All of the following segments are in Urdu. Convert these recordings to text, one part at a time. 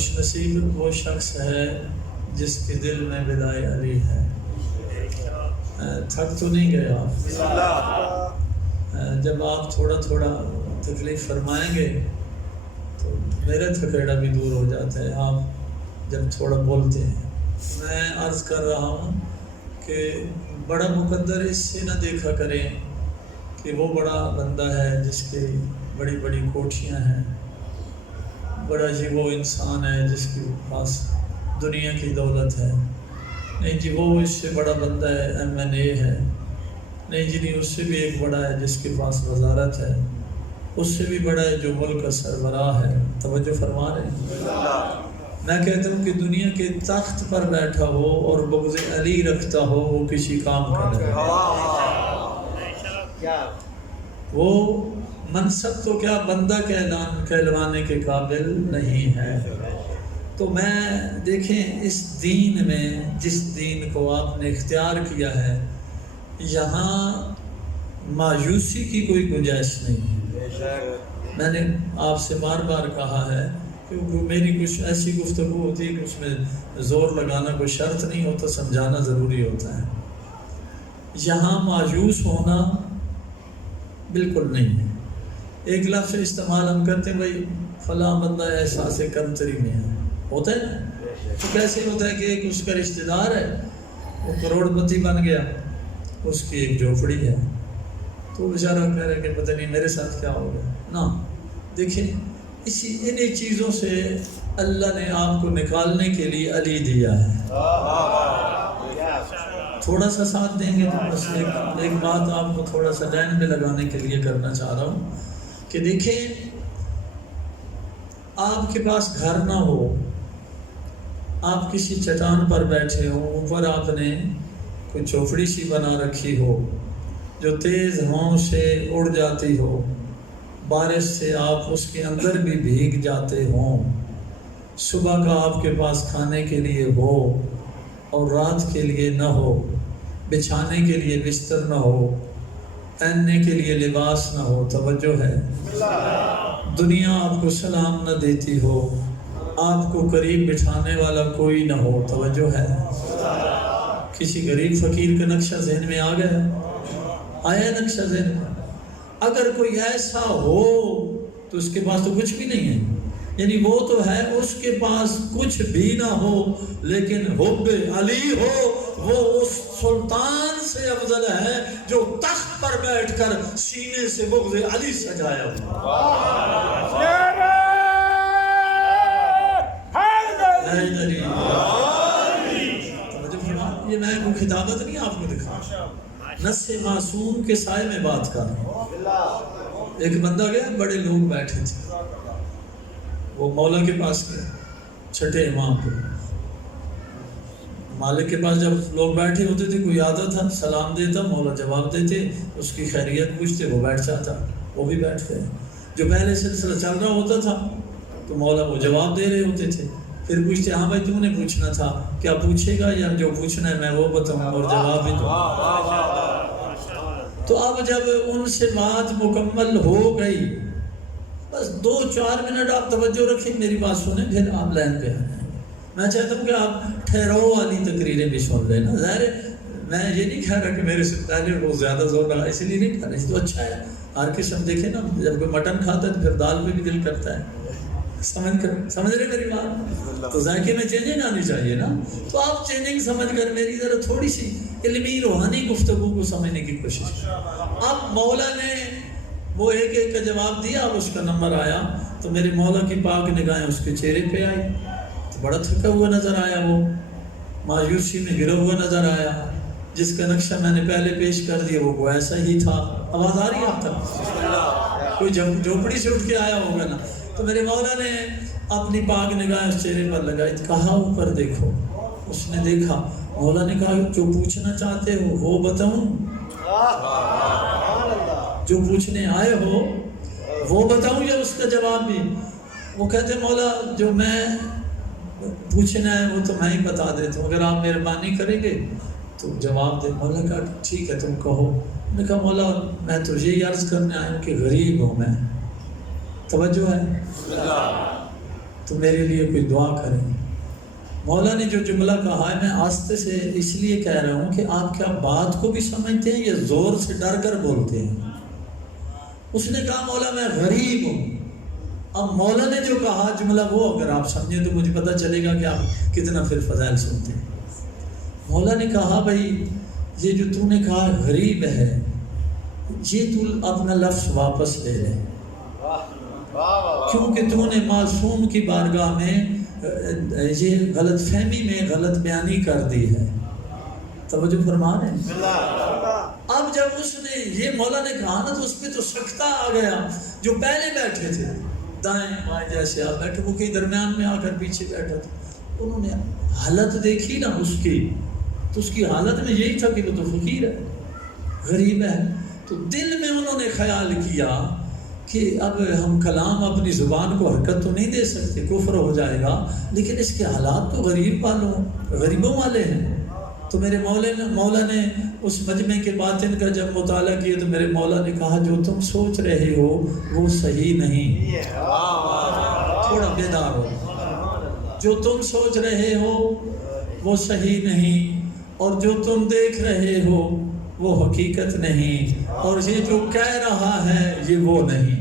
خوش نصیب وہ شخص ہے جس کے دل میں بدائے علی ہے۔ تھک تو نہیں گئے آپ؟ جب آپ تھوڑا تھوڑا تکلیف فرمائیں گے تو میرا تھکیڑا بھی دور ہو جاتا ہے آپ جب تھوڑا بولتے ہیں۔ میں عرض کر رہا ہوں کہ بڑا مقدر اس سے نہ دیکھا کریں کہ وہ بڑا بندہ ہے جس کی بڑی بڑی کوٹھیاں ہیں، بڑا جی وہ انسان ہے جس کے پاس دنیا کی دولت ہے، نہیں جی وہ اس سے بڑا بندہ ہے، MNA ہے، نہیں جی نہیں اس سے بھی ایک بڑا ہے جس کے پاس وزارت ہے، اس سے بھی بڑا ہے جو ملک کا سربراہ ہے۔ توجہ فرما رہے ہیں؟ میں کہتا ہوں کہ دنیا کے تخت پر بیٹھا ہو اور بغض علی رکھتا ہو وہ کسی کام کا نہیں، وہ منصب تو کیا بندہ کہلوانے کے قابل نہیں ہے۔ تو میں دیکھیں اس دین میں جس دین کو آپ نے اختیار کیا ہے یہاں مایوسی کی کوئی گنجائش نہیں ہے۔ میں نے آپ سے بار بار کہا ہے کہ میری کچھ ایسی گفتگو ہوتی ہے کہ اس میں زور لگانا کوئی شرط نہیں ہوتا، سمجھانا ضروری ہوتا ہے۔ یہاں مایوس ہونا بالکل نہیں ہے۔ ایک لفظ استعمال ہم کرتے ہیں بھائی فلاں بندہ احساس کمتری میں ہے، ہوتا ہے نا؟ تو کیسے ہوتا ہے کہ ایک اس کا رشتہ دار ہے وہ کروڑ پتی بن گیا، اس کی ایک جھوپڑی ہے، تو بیچارہ کہہ رہے کہ پتہ نہیں میرے ساتھ کیا ہوگا۔ نا دیکھیں انہی چیزوں سے اللہ نے آپ کو نکالنے کے لیے علی دیا ہے۔ تھوڑا سا ساتھ دیں گے تو بس ایک بات آپ کو تھوڑا سا لائن پہ لگانے کے لیے کرنا چاہ رہا ہوں کہ دیکھیں آپ کے پاس گھر نہ ہو، آپ کسی چٹان پر بیٹھے ہو، اوپر آپ نے کوئی چوپڑی سی بنا رکھی ہو جو تیز ہواؤں سے اڑ جاتی ہو، بارش سے آپ اس کے اندر بھی بھیگ جاتے ہوں، صبح کا آپ کے پاس کھانے کے لیے ہو اور رات کے لیے نہ ہو، بچھانے کے لیے بستر نہ ہو، پہننے کے لیے لباس نہ ہو، توجہ ہے، دنیا آپ کو سلام نہ دیتی ہو، آپ کو قریب بٹھانے والا کوئی نہ ہو، توجہ ہے، کسی غریب فقیر کا نقشہ ذہن میں آ گیا؟ آیا نقشہ ذہن میں؟ اگر کوئی ایسا ہو تو اس کے پاس تو کچھ بھی نہیں ہے، یعنی وہ تو ہے اس کے پاس کچھ بھی نہ ہو لیکن حب علی ہو، وہ اس سلطان سے افضل ہے جو تخت پر بیٹھ کر سینے سے بغض علی سجایا ہوا۔ یہ میں کوئی خطابت نہیں آپ کو دکھا، نص معصوم کے سائے میں بات کر رہا ہوں۔ ایک بندہ گیا، بڑے لوگ بیٹھے تھے، وہ مولا کے پاس گئے، چھٹے امام کو، مالک کے پاس جب لوگ بیٹھے ہوتے تھے کوئی آتا تھا سلام دیتا، مولا جواب دیتے، اس کی خیریت پوچھتے، وہ بیٹھ جاتا، وہ بھی بیٹھ گئے۔ جو پہلے سلسلہ چل رہا ہوتا تھا تو مولا وہ جواب دے رہے ہوتے تھے، پھر پوچھتے ہاں بھائی تم نے پوچھنا تھا، کیا پوچھے گا یا جو پوچھنا ہے میں وہ بتاؤں اور جواب بھی دوں۔ تو اب جب ان سے بات مکمل ہو گئی، بس 2-4 منٹ آپ توجہ رکھیں، میری بات سنیں، پھر آپ لائن پہ آ جائیں۔ میں چاہتا ہوں کہ آپ ٹھہراؤ والی تقریریں بھی سن لینا۔ ظاہر ہے میں یہ نہیں کہہ رہا کہ میرے سے پہلے وہ زیادہ زور لگا، اس لیے نہیں کہہ رہا، اس تو اچھا ہے، ہر قسم دیکھیں نا، جب کوئی مٹن کھاتا ہے تو پھر دال پہ بھی دل کرتا ہے، سمجھ رہے میری بات؟ تو ذائقے میں چینجنگ آنی چاہیے نا، تو آپ چینجنگ سمجھ کر میری ذرا تھوڑی سی علمی روحانی گفتگو کو سمجھنے کی کوشش۔ اب مولا نے وہ ایک کا جواب دیا، اب اس کا نمبر آیا تو میرے مولا کی پاک نگاہیں اس کے چہرے پہ آئی، تو بڑا تھکا ہوا نظر آیا، وہ مایوسی میں گرا ہوا نظر آیا، جس کا نقشہ میں نے پہلے پیش کر دیا وہ ایسا ہی تھا۔ آواز آ رہی ہے آپ تک؟ کوئی جھوپڑی سے اٹھ کے آیا ہوگا نا۔ تو میرے مولا نے اپنی پاک نگاہ اس چہرے پر لگائی، کہا اوپر دیکھو، اس نے دیکھا، مولا نے کہا جو پوچھنا چاہتے ہو وہ بتاؤں، جو پوچھنے آئے ہو وہ بتاؤں یا اس کا جواب بھی؟ وہ کہتے مولا جو میں پوچھنا ہے وہ تو میں ہی بتا دیتا ہوں، اگر آپ مہربانی کریں گے تو جواب دے۔ مولا کہا ٹھیک ہے تم کہو۔ نے کہا مولا میں تجھے یہ عرض کرنے آیا ہوں کہ غریب ہوں میں، توجہ ہے، تو میرے لیے کوئی دعا کریں۔ مولا نے جو جملہ کہا ہے میں آستے سے اس لیے کہہ رہا ہوں کہ آپ کیا بات کو بھی سمجھتے ہیں یا زور سے ڈر کر بولتے ہیں؟ اس نے کہا مولا میں غریب ہوں۔ اب مولا نے جو کہا جملہ وہ اگر آپ سمجھیں تو مجھے پتہ چلے گا کہ آپ کتنا پھر فضائل سنتے ہیں۔ مولا نے کہا بھائی یہ جو تو نے کہا غریب ہے، یہ تو اپنا لفظ واپس لے لے، کیونکہ تو نے معصوم کی بارگاہ میں یہ غلط فہمی میں غلط بیانی کر دی ہے۔ توجہ فرما رہے ہیں؟ اب جب اس نے یہ مولا نے کہا نا تو اس پہ تو سکتہ آ گیا۔ جو پہلے بیٹھے تھے دائیں بائیں جیسے آپ بیٹھے، وہ کہیں درمیان میں آ کر پیچھے بیٹھا تھا، انہوں نے حالت دیکھی نا اس کی، تو اس کی حالت میں یہی تھا کہ وہ تو فقیر ہے، غریب ہے۔ تو دل میں انہوں نے خیال کیا کہ اب ہم کلام اپنی زبان کو حرکت تو نہیں دے سکتے، کفر ہو جائے گا، لیکن اس کے حالات تو غریبوں والے ہیں۔ تو میرے مولا نے اس مجمع کے باطن کا جب مطالعہ کیا تو میرے مولا نے کہا جو تم سوچ رہے ہو وہ صحیح نہیں، تھوڑا بیدار ہو، جو تم سوچ رہے ہو وہ صحیح نہیں، اور جو تم دیکھ رہے ہو وہ حقیقت نہیں، اور یہ جو کہہ رہا ہے یہ وہ نہیں۔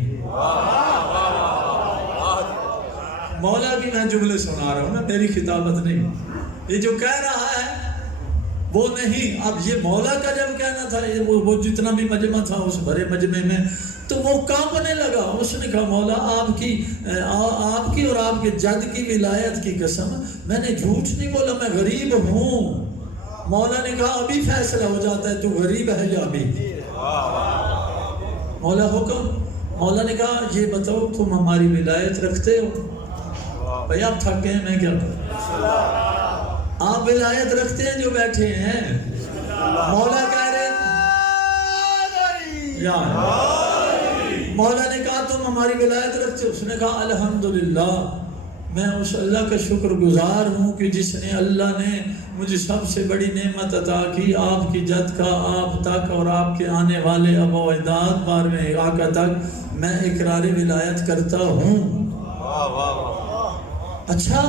مولا کی میں جملے سنا رہا ہوں نا، میری خطابت نہیں، یہ جو کہہ رہا ہے وہ نہیں۔ اب یہ مولا کا جب کہنا تھا، وہ جتنا بھی مجمع تھا اس بڑے مجمع میں، تو وہ کانپنے لگا۔ اس نے کہا مولا آپ کی اور آپ کے جد کی ولایت کی قسم میں نے جھوٹ نہیں بولا، میں غریب ہوں۔ مولا نے کہا ابھی فیصلہ ہو جاتا ہے تو غریب ہے یا ابھی؟ مولا حکم، مولا نے کہا یہ بتاؤ تم ہماری ولایت رکھتے ہو؟ بھئی آپ تھکے ہیں، میں کیا کروں؟ آپ ولایت رکھتے ہیں جو بیٹھے ہیں؟ مولا کہہ رہے مولا نے کہا تم ہماری ولایت رکھتے ہو؟ اس نے کہا الحمدللہ میں اس اللہ کا شکر گزار ہوں کہ جس نے اللہ نے مجھے سب سے بڑی نعمت عطا کی، آپ کی جد کا آپ تک اور آپ کے آنے والے ابا و اجداد 12ویں آقا تک میں اقرار ولایت کرتا ہوں۔ اچھا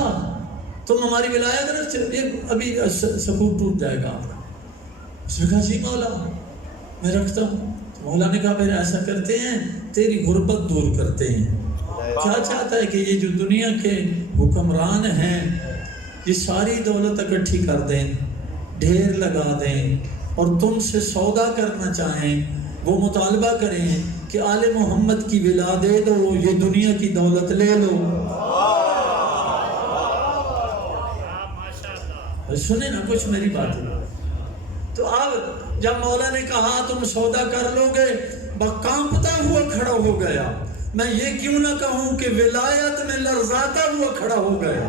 تم ہماری ولایت رکھتے ہو؟ یہ ابھی ثبوت ٹوٹ جائے گا آپ کا۔ اس نے کہا جی مولا میں رکھتا ہوں۔ مولا نے کہا پھر ایسا کرتے ہیں تیری غربت دور کرتے ہیں۔ کیا چاہتا ہے کہ یہ جو دنیا کے حکمران ہیں یہ ساری دولت اکٹھی کر دیں، ڈھیر لگا دیں، اور تم سے سودا کرنا چاہیں، وہ مطالبہ کریں کہ آل محمد کی ولا دے دو، یہ دنیا کی دولت لے لو۔ سنیں نا کچھ میری بات ہے۔ تو اب جب مولا نے کہا تم سودا کر لو گے، کانپتا ہوا کھڑا ہو گیا۔ میں یہ کیوں نہ کہوں کہ ولایت میں لرزاتا ہوا کھڑا ہو گیا،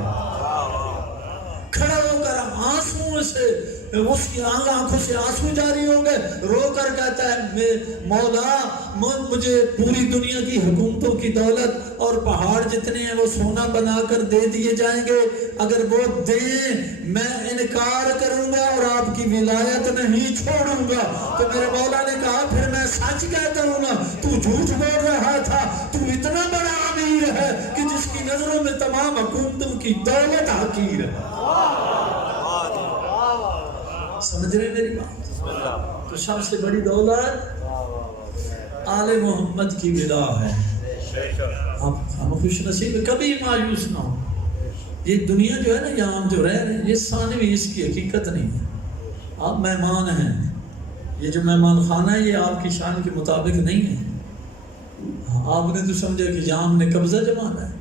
کھڑا ہو کر آنسوں سے اس کی آنکھوں سے آنسو جاری ہو گئے، رو کر کہتا ہے مولا مجھے پوری دنیا کی حکومتوں کی دولت اور پہاڑ جتنے ہیں وہ سونا بنا کر دے دیے جائیں گے، اگر وہ دیں میں انکار کروں گا اور آپ کی ولایت نہیں چھوڑوں گا۔ تو میرے مولا نے کہا پھر میں سچ کہتا ہوں نا، تو جھوٹ بول رہا تھا، تو اتنا بڑا امیر ہے کہ جس کی نظروں میں تمام حکومتوں کی دولت حقیر ہے۔ سمجھ رہے میری بات؟ تو سب سے بڑی دولت آل محمد کی ولا ہے۔ ہم خوش نصیب، کبھی مایوس نہ ہو۔ یہ دنیا جو ہے نا یہاں ہم جو رہ رہے ہیں یہ ثانوی، اس کی حقیقت نہیں ہے۔ آپ مہمان ہیں، یہ جو مہمان خانہ ہے یہ آپ کی شان کے مطابق نہیں ہے۔ آپ نے تو سمجھا کہ یہاں ہم نے قبضہ جمانا ہے،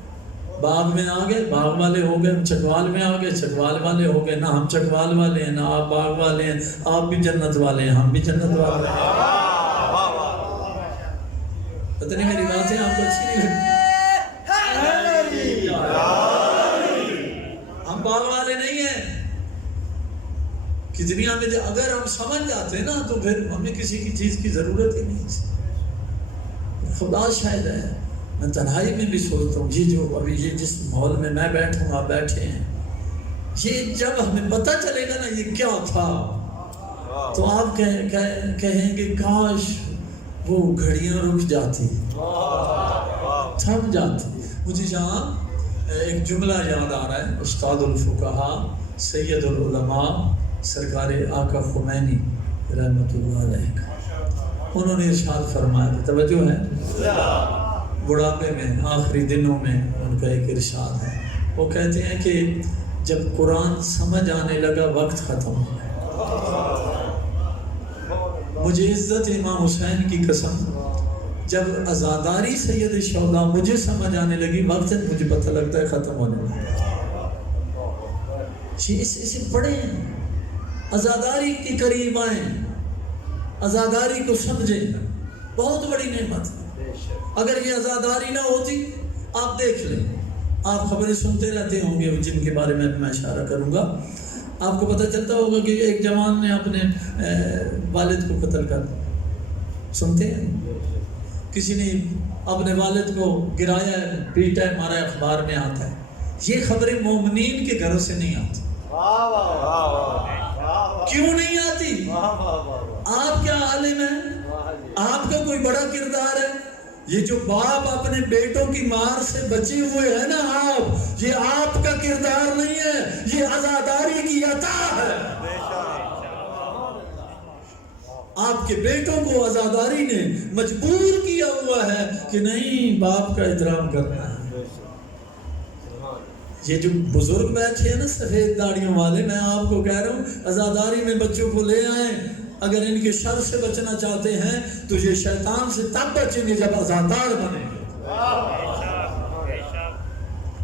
باغ میں آ گئے، باغ والے ہو گئے، ہم چکوال میں آ گئے، چکوال والے ہو گئے۔ نہ ہم چکوال والے ہیں نہ آپ باغ والے ہیں، آپ بھی جنت والے ہیں ہم بھی جنت والے ہیں۔ پتہ نہیں میری باتیں آپ کو اچھی نہیں لگتی؟ ہم باغ والے نہیں ہیں۔ کتنی ہمیں اگر ہم سمجھ جاتے ہیں نا تو پھر ہمیں کسی کی چیز کی ضرورت ہی نہیں۔ خدا شاہد ہے، میں تنہائی میں بھی سوچتا ہوں، یہ جو ابھی یہ جس ماحول میں میں بیٹھوں آپ بیٹھے ہیں، یہ جب ہمیں پتہ چلے گا نا یہ کیا تھا تو آپ کہیں گے کاش وہ گھڑیاں رک جاتی، تھم جاتی۔ مجھے جہاں ایک جملہ یاد آ رہا ہے، استاد الفقہا سید العلماء سرکار آقا خمینی رحمۃ اللہ علیہ کا، انہوں نے ارشاد فرمایا تھا، توجہ ہے، بڑھاپے میں آخری دنوں میں ان کا ایک ارشاد ہے، وہ کہتے ہیں کہ جب قرآن سمجھ آنے لگا وقت ختم ہو گیا۔ مجھے عزت امام حسین کی قسم، جب عزاداری سید شہداء مجھے سمجھ آنے لگی وقت مجھے پتہ لگتا ہے ختم ہونے لگا۔ اسے پڑھیں، عزاداری کے قریب آئیں، عزاداری کو سمجھیں، بہت بڑی نعمت ہے۔ اگر یہ عزاداری نہ ہوتی، آپ دیکھ لیں، آپ خبریں سنتے رہتے ہوں گے جن کے بارے میں میں اشارہ کروں گا، آپ کو پتہ چلتا ہوگا کہ ایک جوان نے اپنے والد کو قتل کر دیا، سنتے ہیں، کسی نے اپنے والد کو گرایا ہے، پیٹا ہے، مارا ہے، اخبار میں آتا ہے۔ یہ خبریں مومنین کے گھروں سے نہیں آتی۔ کیوں نہیں آتی؟ آپ کیا عالم ہیں؟ آپ کا کوئی بڑا کردار ہے؟ یہ جو باپ اپنے بیٹوں کی مار سے بچے ہوئے ہیں نا، آپ، یہ آپ کا کردار نہیں ہے، یہ عزاداری کی عطا ہے۔ آپ کے بیٹوں کو عزاداری نے مجبور کیا ہوا ہے کہ نہیں، باپ کا احترام کرنا ہے۔ یہ جو بزرگ بیٹھے ہیں نا سفید داڑیوں والے، میں آپ کو کہہ رہا ہوں عزاداری میں بچوں کو لے آئیں۔ اگر ان کے شر سے بچنا چاہتے ہیں تو یہ شیطان سے تب بچیں گے جب عزادار بنیں گے۔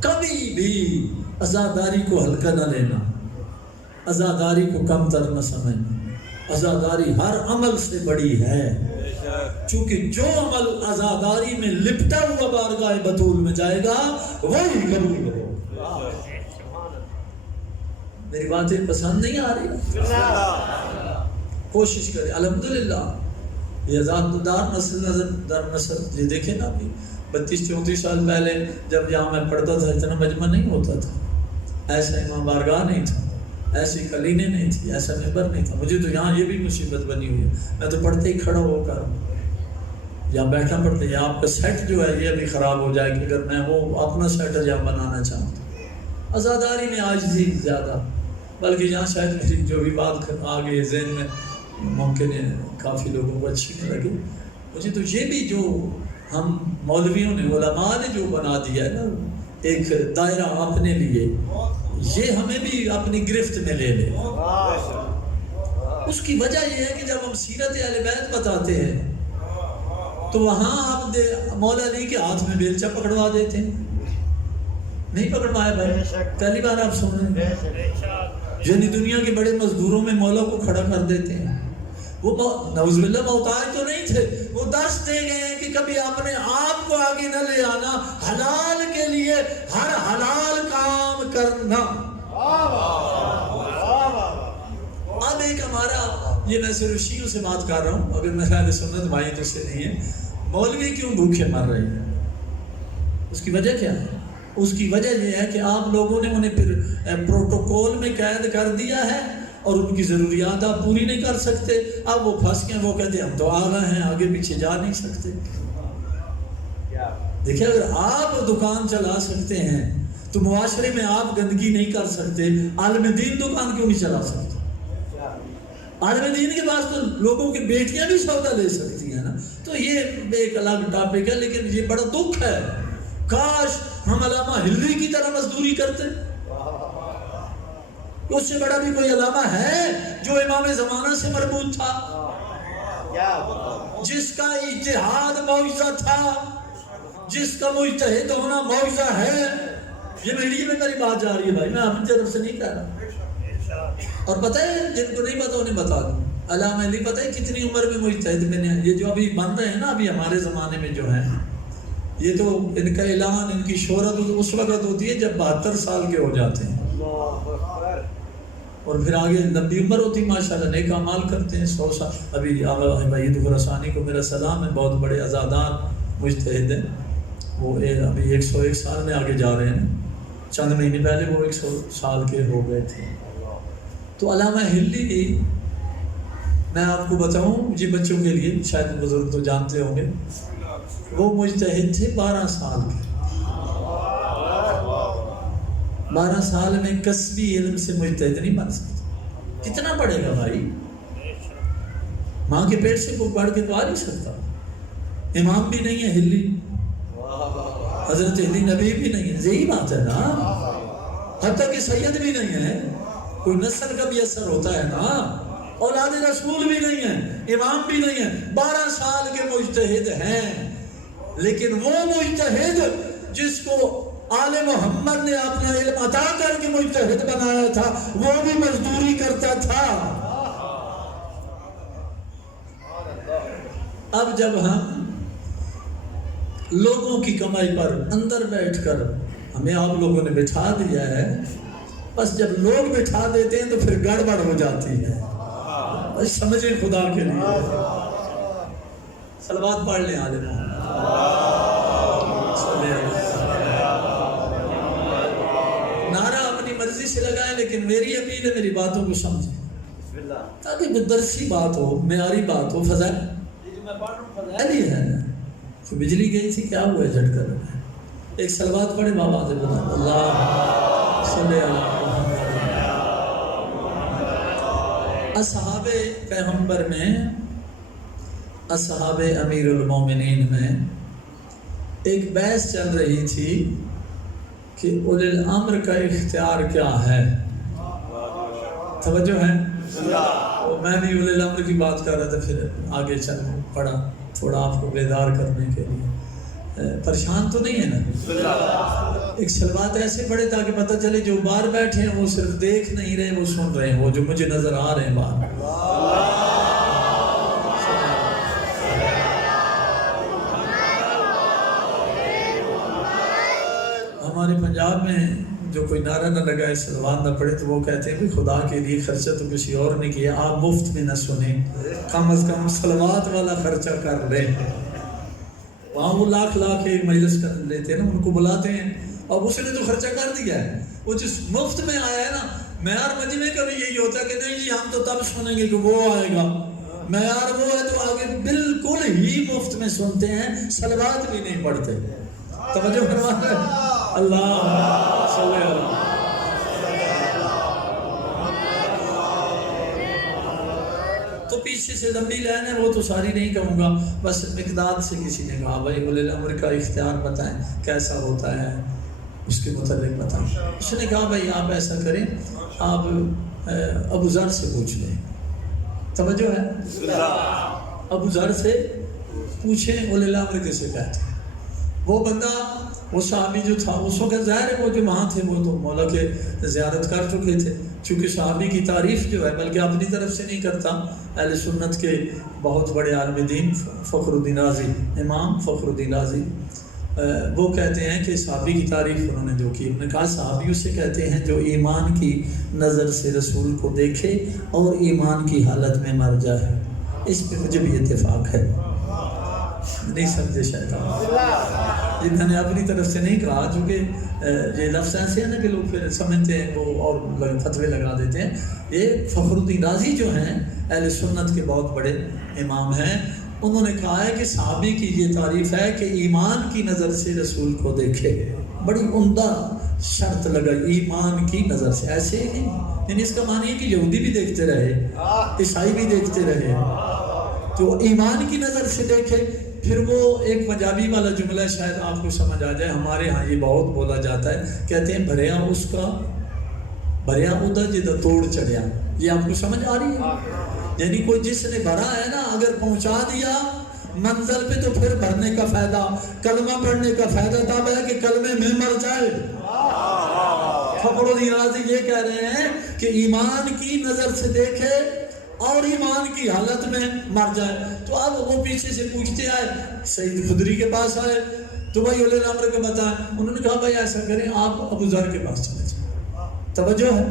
کبھی بھی عزاداری کو ہلکا نہ لینا، عزاداری کو کم تر نہ سمجھنا، عزاداری ہر عمل سے بڑی ہے، چونکہ جو عمل عزاداری میں لپٹا ہوا بارگاہ بطول میں جائے گا وہی قبول ہو۔ میری باتیں پسند نہیں آ رہی؟ کوشش کریں، الحمدللہ یہ عزادار نسل در نسل، یہ دیکھیں نا، ابھی 32-34 سال پہلے جب یہاں میں پڑھتا تھا اتنا مجمع نہیں ہوتا تھا، ایسا امام بارگاہ نہیں تھا، ایسی کلینیں نہیں تھی، ایسا ممبر نہیں تھا۔ مجھے تو یہاں یہ بھی مصیبت بنی ہوئی ہے، میں تو پڑھتے ہی کھڑا ہو کر یہاں بیٹھنا پڑتا ہے۔ یہاں آپ کا سیٹ جو ہے یہ بھی خراب ہو جائے کہ اگر میں وہ اپنا سیٹ یہاں بنانا چاہوں تو عزاداری میں عاجزی زیادہ، بلکہ یہاں شاید میری جو بھی بات آ گئی ذہن میں ممکن ہے کافی لوگوں کو اچھی نہ لگے، مجھے تو یہ بھی جو ہم مولویوں نے، علماء نے جو بنا دیا ہے نا ایک دائرہ اپنے لیے، یہ ہمیں بھی اپنی گرفت میں لے لے۔ اس کی وجہ یہ ہے کہ جب ہم سیرت اہل بیت بتاتے ہیں تو وہاں آپ مولا علی کے ہاتھ میں بیلچہ پکڑوا دیتے ہیں، نہیں پکڑوایا بھائی، پہلی بار آپ سن رہے ہیں، یعنی دنیا کے بڑے مزدوروں میں مولا کو کھڑا کر دیتے ہیں۔ وہ نعوذ باللہ محتاج تو نہیں تھے، وہ درس دے گئے ہیں کہ کبھی اپنے آپ کو آگے نہ لے آنا، حلال کے لیے ہر حلال کام کرنا۔ اب ایک ہمارا، یہ میں صرف شیعوں سے بات کر رہا ہوں، اگر میرا اہل سنت بھائی تو سے نہیں ہے، مولوی کیوں بھوکے مر رہے ہیں؟ اس کی وجہ کیا ہے؟ اس کی وجہ یہ ہے کہ آپ لوگوں نے انہیں پھر پروٹوکول میں قید کر دیا ہے اور ان کی ضروریات آپ پوری نہیں کر سکتے۔ اب وہ پھنس گئے، وہ کہتے ہیں ہم تو آگے ہیں، آگے پیچھے جا نہیں سکتے۔ دیکھیں، اگر آپ دکان چلا سکتے ہیں تو معاشرے میں آپ گندگی نہیں کر سکتے، عالم دین دکان کیوں نہیں چلا سکتے؟ عالم دین کے پاس تو لوگوں کی بیٹیاں بھی سودا لے سکتی ہیں نا۔ تو یہ ایک الگ ٹاپک ہے، لیکن یہ بڑا دکھ ہے، کاش ہم علامہ ہلری کی طرح مزدوری کرتے۔ اس سے بڑا بھی کوئی علامہ ہے جو امام زمانہ سے مربوط تھا، جس کا اجتہاد معجزہ تھا، جس کا مجتہد ہونا معجزہ ہے۔ یہ میڈیا میں میری بات جا رہی ہے بھائی، میں اپنی طرف سے نہیں کہہ رہا۔ اور پتہ ہے جن کو نہیں پتہ انہیں بتا دوں، علامہ علی پتہ ہے کتنی عمر میں مجتہد بنے ہیں؟ یہ جو ابھی بن رہے ہیں نا، ابھی ہمارے زمانے میں جو ہیں، یہ تو ان کا اعلان، ان کی شہرت اس وقت ہوتی ہے جب 72 سال کے ہو جاتے ہیں، اور پھر آگے لمبی عمر ہوتی ہے، ماشاءاللہ نیک اعمال کرتے ہیں 100 سال۔ ابھی بھائی خراسانی کو میرا سلام ہے، بہت بڑے عزادار مجتہد ہیں، وہ ابھی 101 سال میں آگے جا رہے ہیں، چند مہینے پہلے وہ 100 سال کے ہو گئے تھے۔ تو علامہ ہلی، میں آپ کو بتاؤں جی بچوں کے لیے، شاید بزرگ تو جانتے ہوں گے، وہ مجتہد تھے 12 سال کے، 12 سال میں کسبی علم سے مجتہد نہیں بن سکتا. کتنا پڑھے گا بھائی؟ ماں کے پیٹ سے کوئی پڑھ کے تو آ نہیں سکتا. امام بھی نہیں ہے ہلی، حضرت علی نبی بھی نہیں ہے، یہی بات ہے نا. حتیٰ کہ سید بھی نہیں ہے، کوئی نسل کا بھی اثر ہوتا ہے نا. اولاد رسول بھی نہیں ہے، امام بھی نہیں ہے. 12 سال کے مجتہد ہیں، لیکن وہ مجتہد جس کو آل محمد نے اپنا علم عطا کر کے مجتہد بنایا تھا، وہ بھی مزدوری کرتا تھا. اب جب ہم لوگوں کی کمائی پر اندر بیٹھ کر ہمیں آپ لوگوں نے بٹھا دیا ہے، بس جب لوگ بٹھا دیتے ہیں تو پھر گڑبڑ ہو جاتی ہے. بس سمجھیں خدا کے لیے. صلوات پڑھ لیں عالم. نعرہ اپنی مرضی سے لگائیں، لیکن میری اپیل ہے میری باتوں کو سمجھیں تاکہ درسی بات ہو، معیاری بات ہو. فضائل ہے نا، بجلی گئی تھی کیا ہوا ہے جھٹکا لگا. ایک صلوات پڑھے بابا سے بتا. اللہ صلی اللہ. اصحاب پیغمبر میں، اصحاب امیر المومنین میں ایک بحث چل رہی تھی کہ اولی الامر کا اختیار کیا ہے. توجہ ہے؟ میں بھی اولی الامر کی بات کر رہا تھا، پھر آگے چل پڑا تھوڑا آپ کو بیدار کرنے کے لیے. پریشان تو نہیں ہے نا؟ ایک صلوات ایسے پڑھے تاکہ پتہ چلے جو باہر بیٹھے ہیں وہ صرف دیکھ نہیں رہے، وہ سن رہے ہیں، وہ جو مجھے نظر آ رہے ہیں باہر. ہمارے پنجاب میں جو کوئی نعرہ نہ لگائے، صلوات نہ پڑھے، تو وہ کہتے ہیں کہ خدا کے لیے خرچہ تو کسی اور نے کیا، آپ مفت میں نہ سنیں، کم از کم صلوات والا خرچہ کر لیں. وہاں وہ لاکھ ایک مجلس کر لیتے ہیں نا، ان کو بلاتے ہیں، اور اس نے تو خرچہ کر دیا ہے. وہ جس مفت میں آیا ہے نا، معیار مجمع کا بھی یہی ہوتا ہے کہ نہیں جی ہم تو تب سنیں گے کہ وہ آئے گا. معیار وہ ہے تو آگے بالکل ہی مفت میں سنتے ہیں، صلوات بھی نہیں پڑھتے. توجہ فرماتے ہیں. اللہ صلی اللہ. تو پیچھے سے لمبی لائن ہے، وہ تو ساری نہیں کہوں گا، بس مقداد سے کسی نے کہا بھائی اولی الامر کا اختیار بتائیں کیسا ہوتا ہے، اس کے متعلق بتائیں. اس نے کہا بھائی آپ ایسا کریں، آپ ابو ذر سے پوچھ لیں. توجہ ہے؟ ابو ذر سے پوچھیں اولی الامر کسے کہتے ہیں. وہ بندہ، وہ صحابی جو تھا اس وقت، ظاہر ہے وہ جو وہاں تھے وہ تو مولا کے زیارت کر چکے تھے. چونکہ صحابی کی تعریف جو ہے بلکہ اپنی طرف سے نہیں کرتا، اہل سنت کے بہت بڑے عالم دین فخر الدین رازی، امام فخر الدین رازی، وہ کہتے ہیں کہ صحابی کی تعریف انہوں نے جو کی، انہوں نے کہا صحابی اسے کہتے ہیں جو ایمان کی نظر سے رسول کو دیکھے اور ایمان کی حالت میں مر جائے. اس پہ مجھے بھی اتفاق ہے. نہیں سمجھے شیطان جی، میں نے اپنی طرف سے نہیں کہا، چونکہ یہ لفظ ایسے ہیں نا کہ لوگ پھر سمجھتے ہیں وہ اور فتوے لگا دیتے ہیں. یہ فخر الدین رازی جو ہیں اہل سنت کے بہت بڑے امام ہیں، انہوں نے کہا ہے کہ صحابی کی یہ تعریف ہے کہ ایمان کی نظر سے رسول کو دیکھے. بڑی عمدہ شرط لگا، ایمان کی نظر سے، ایسے ہی نہیں. یعنی اس کا معنی ہے کہ یہودی بھی دیکھتے رہے، عیسائی بھی دیکھتے رہے، تو ایمان کی نظر سے دیکھے. پھر وہ ایک پنجابی والا جملہ شاید آپ کو سمجھ آ جائے، ہمارے ہاں یہ بہت بولا جاتا ہے، کہتے ہیں بھریا اس کا بھریا ادا جدہ توڑ چڑھیا. یہ آپ کو سمجھ آ رہی ہے؟ یعنی کوئی جس نے بھرا ہے نا، اگر پہنچا دیا منزل پہ تو پھر بھرنے کا فائدہ، کلمہ پڑھنے کا فائدہ تب ہے کہ کلمے میں مر جائے. فخر الدین رازی یہ کہہ رہے ہیں کہ ایمان کی نظر سے دیکھے اور ایمان کی حالت میں مر جائے. تو اب وہ پیچھے سے پوچھتے آئے، سید خدری کے پاس آئے، تو بھائی اولی الامر کو بتائیں. انہوں نے کہا بھائی ایسا کریں آپ ابو ذر کے پاس چلے جائیں. توجہ ہے؟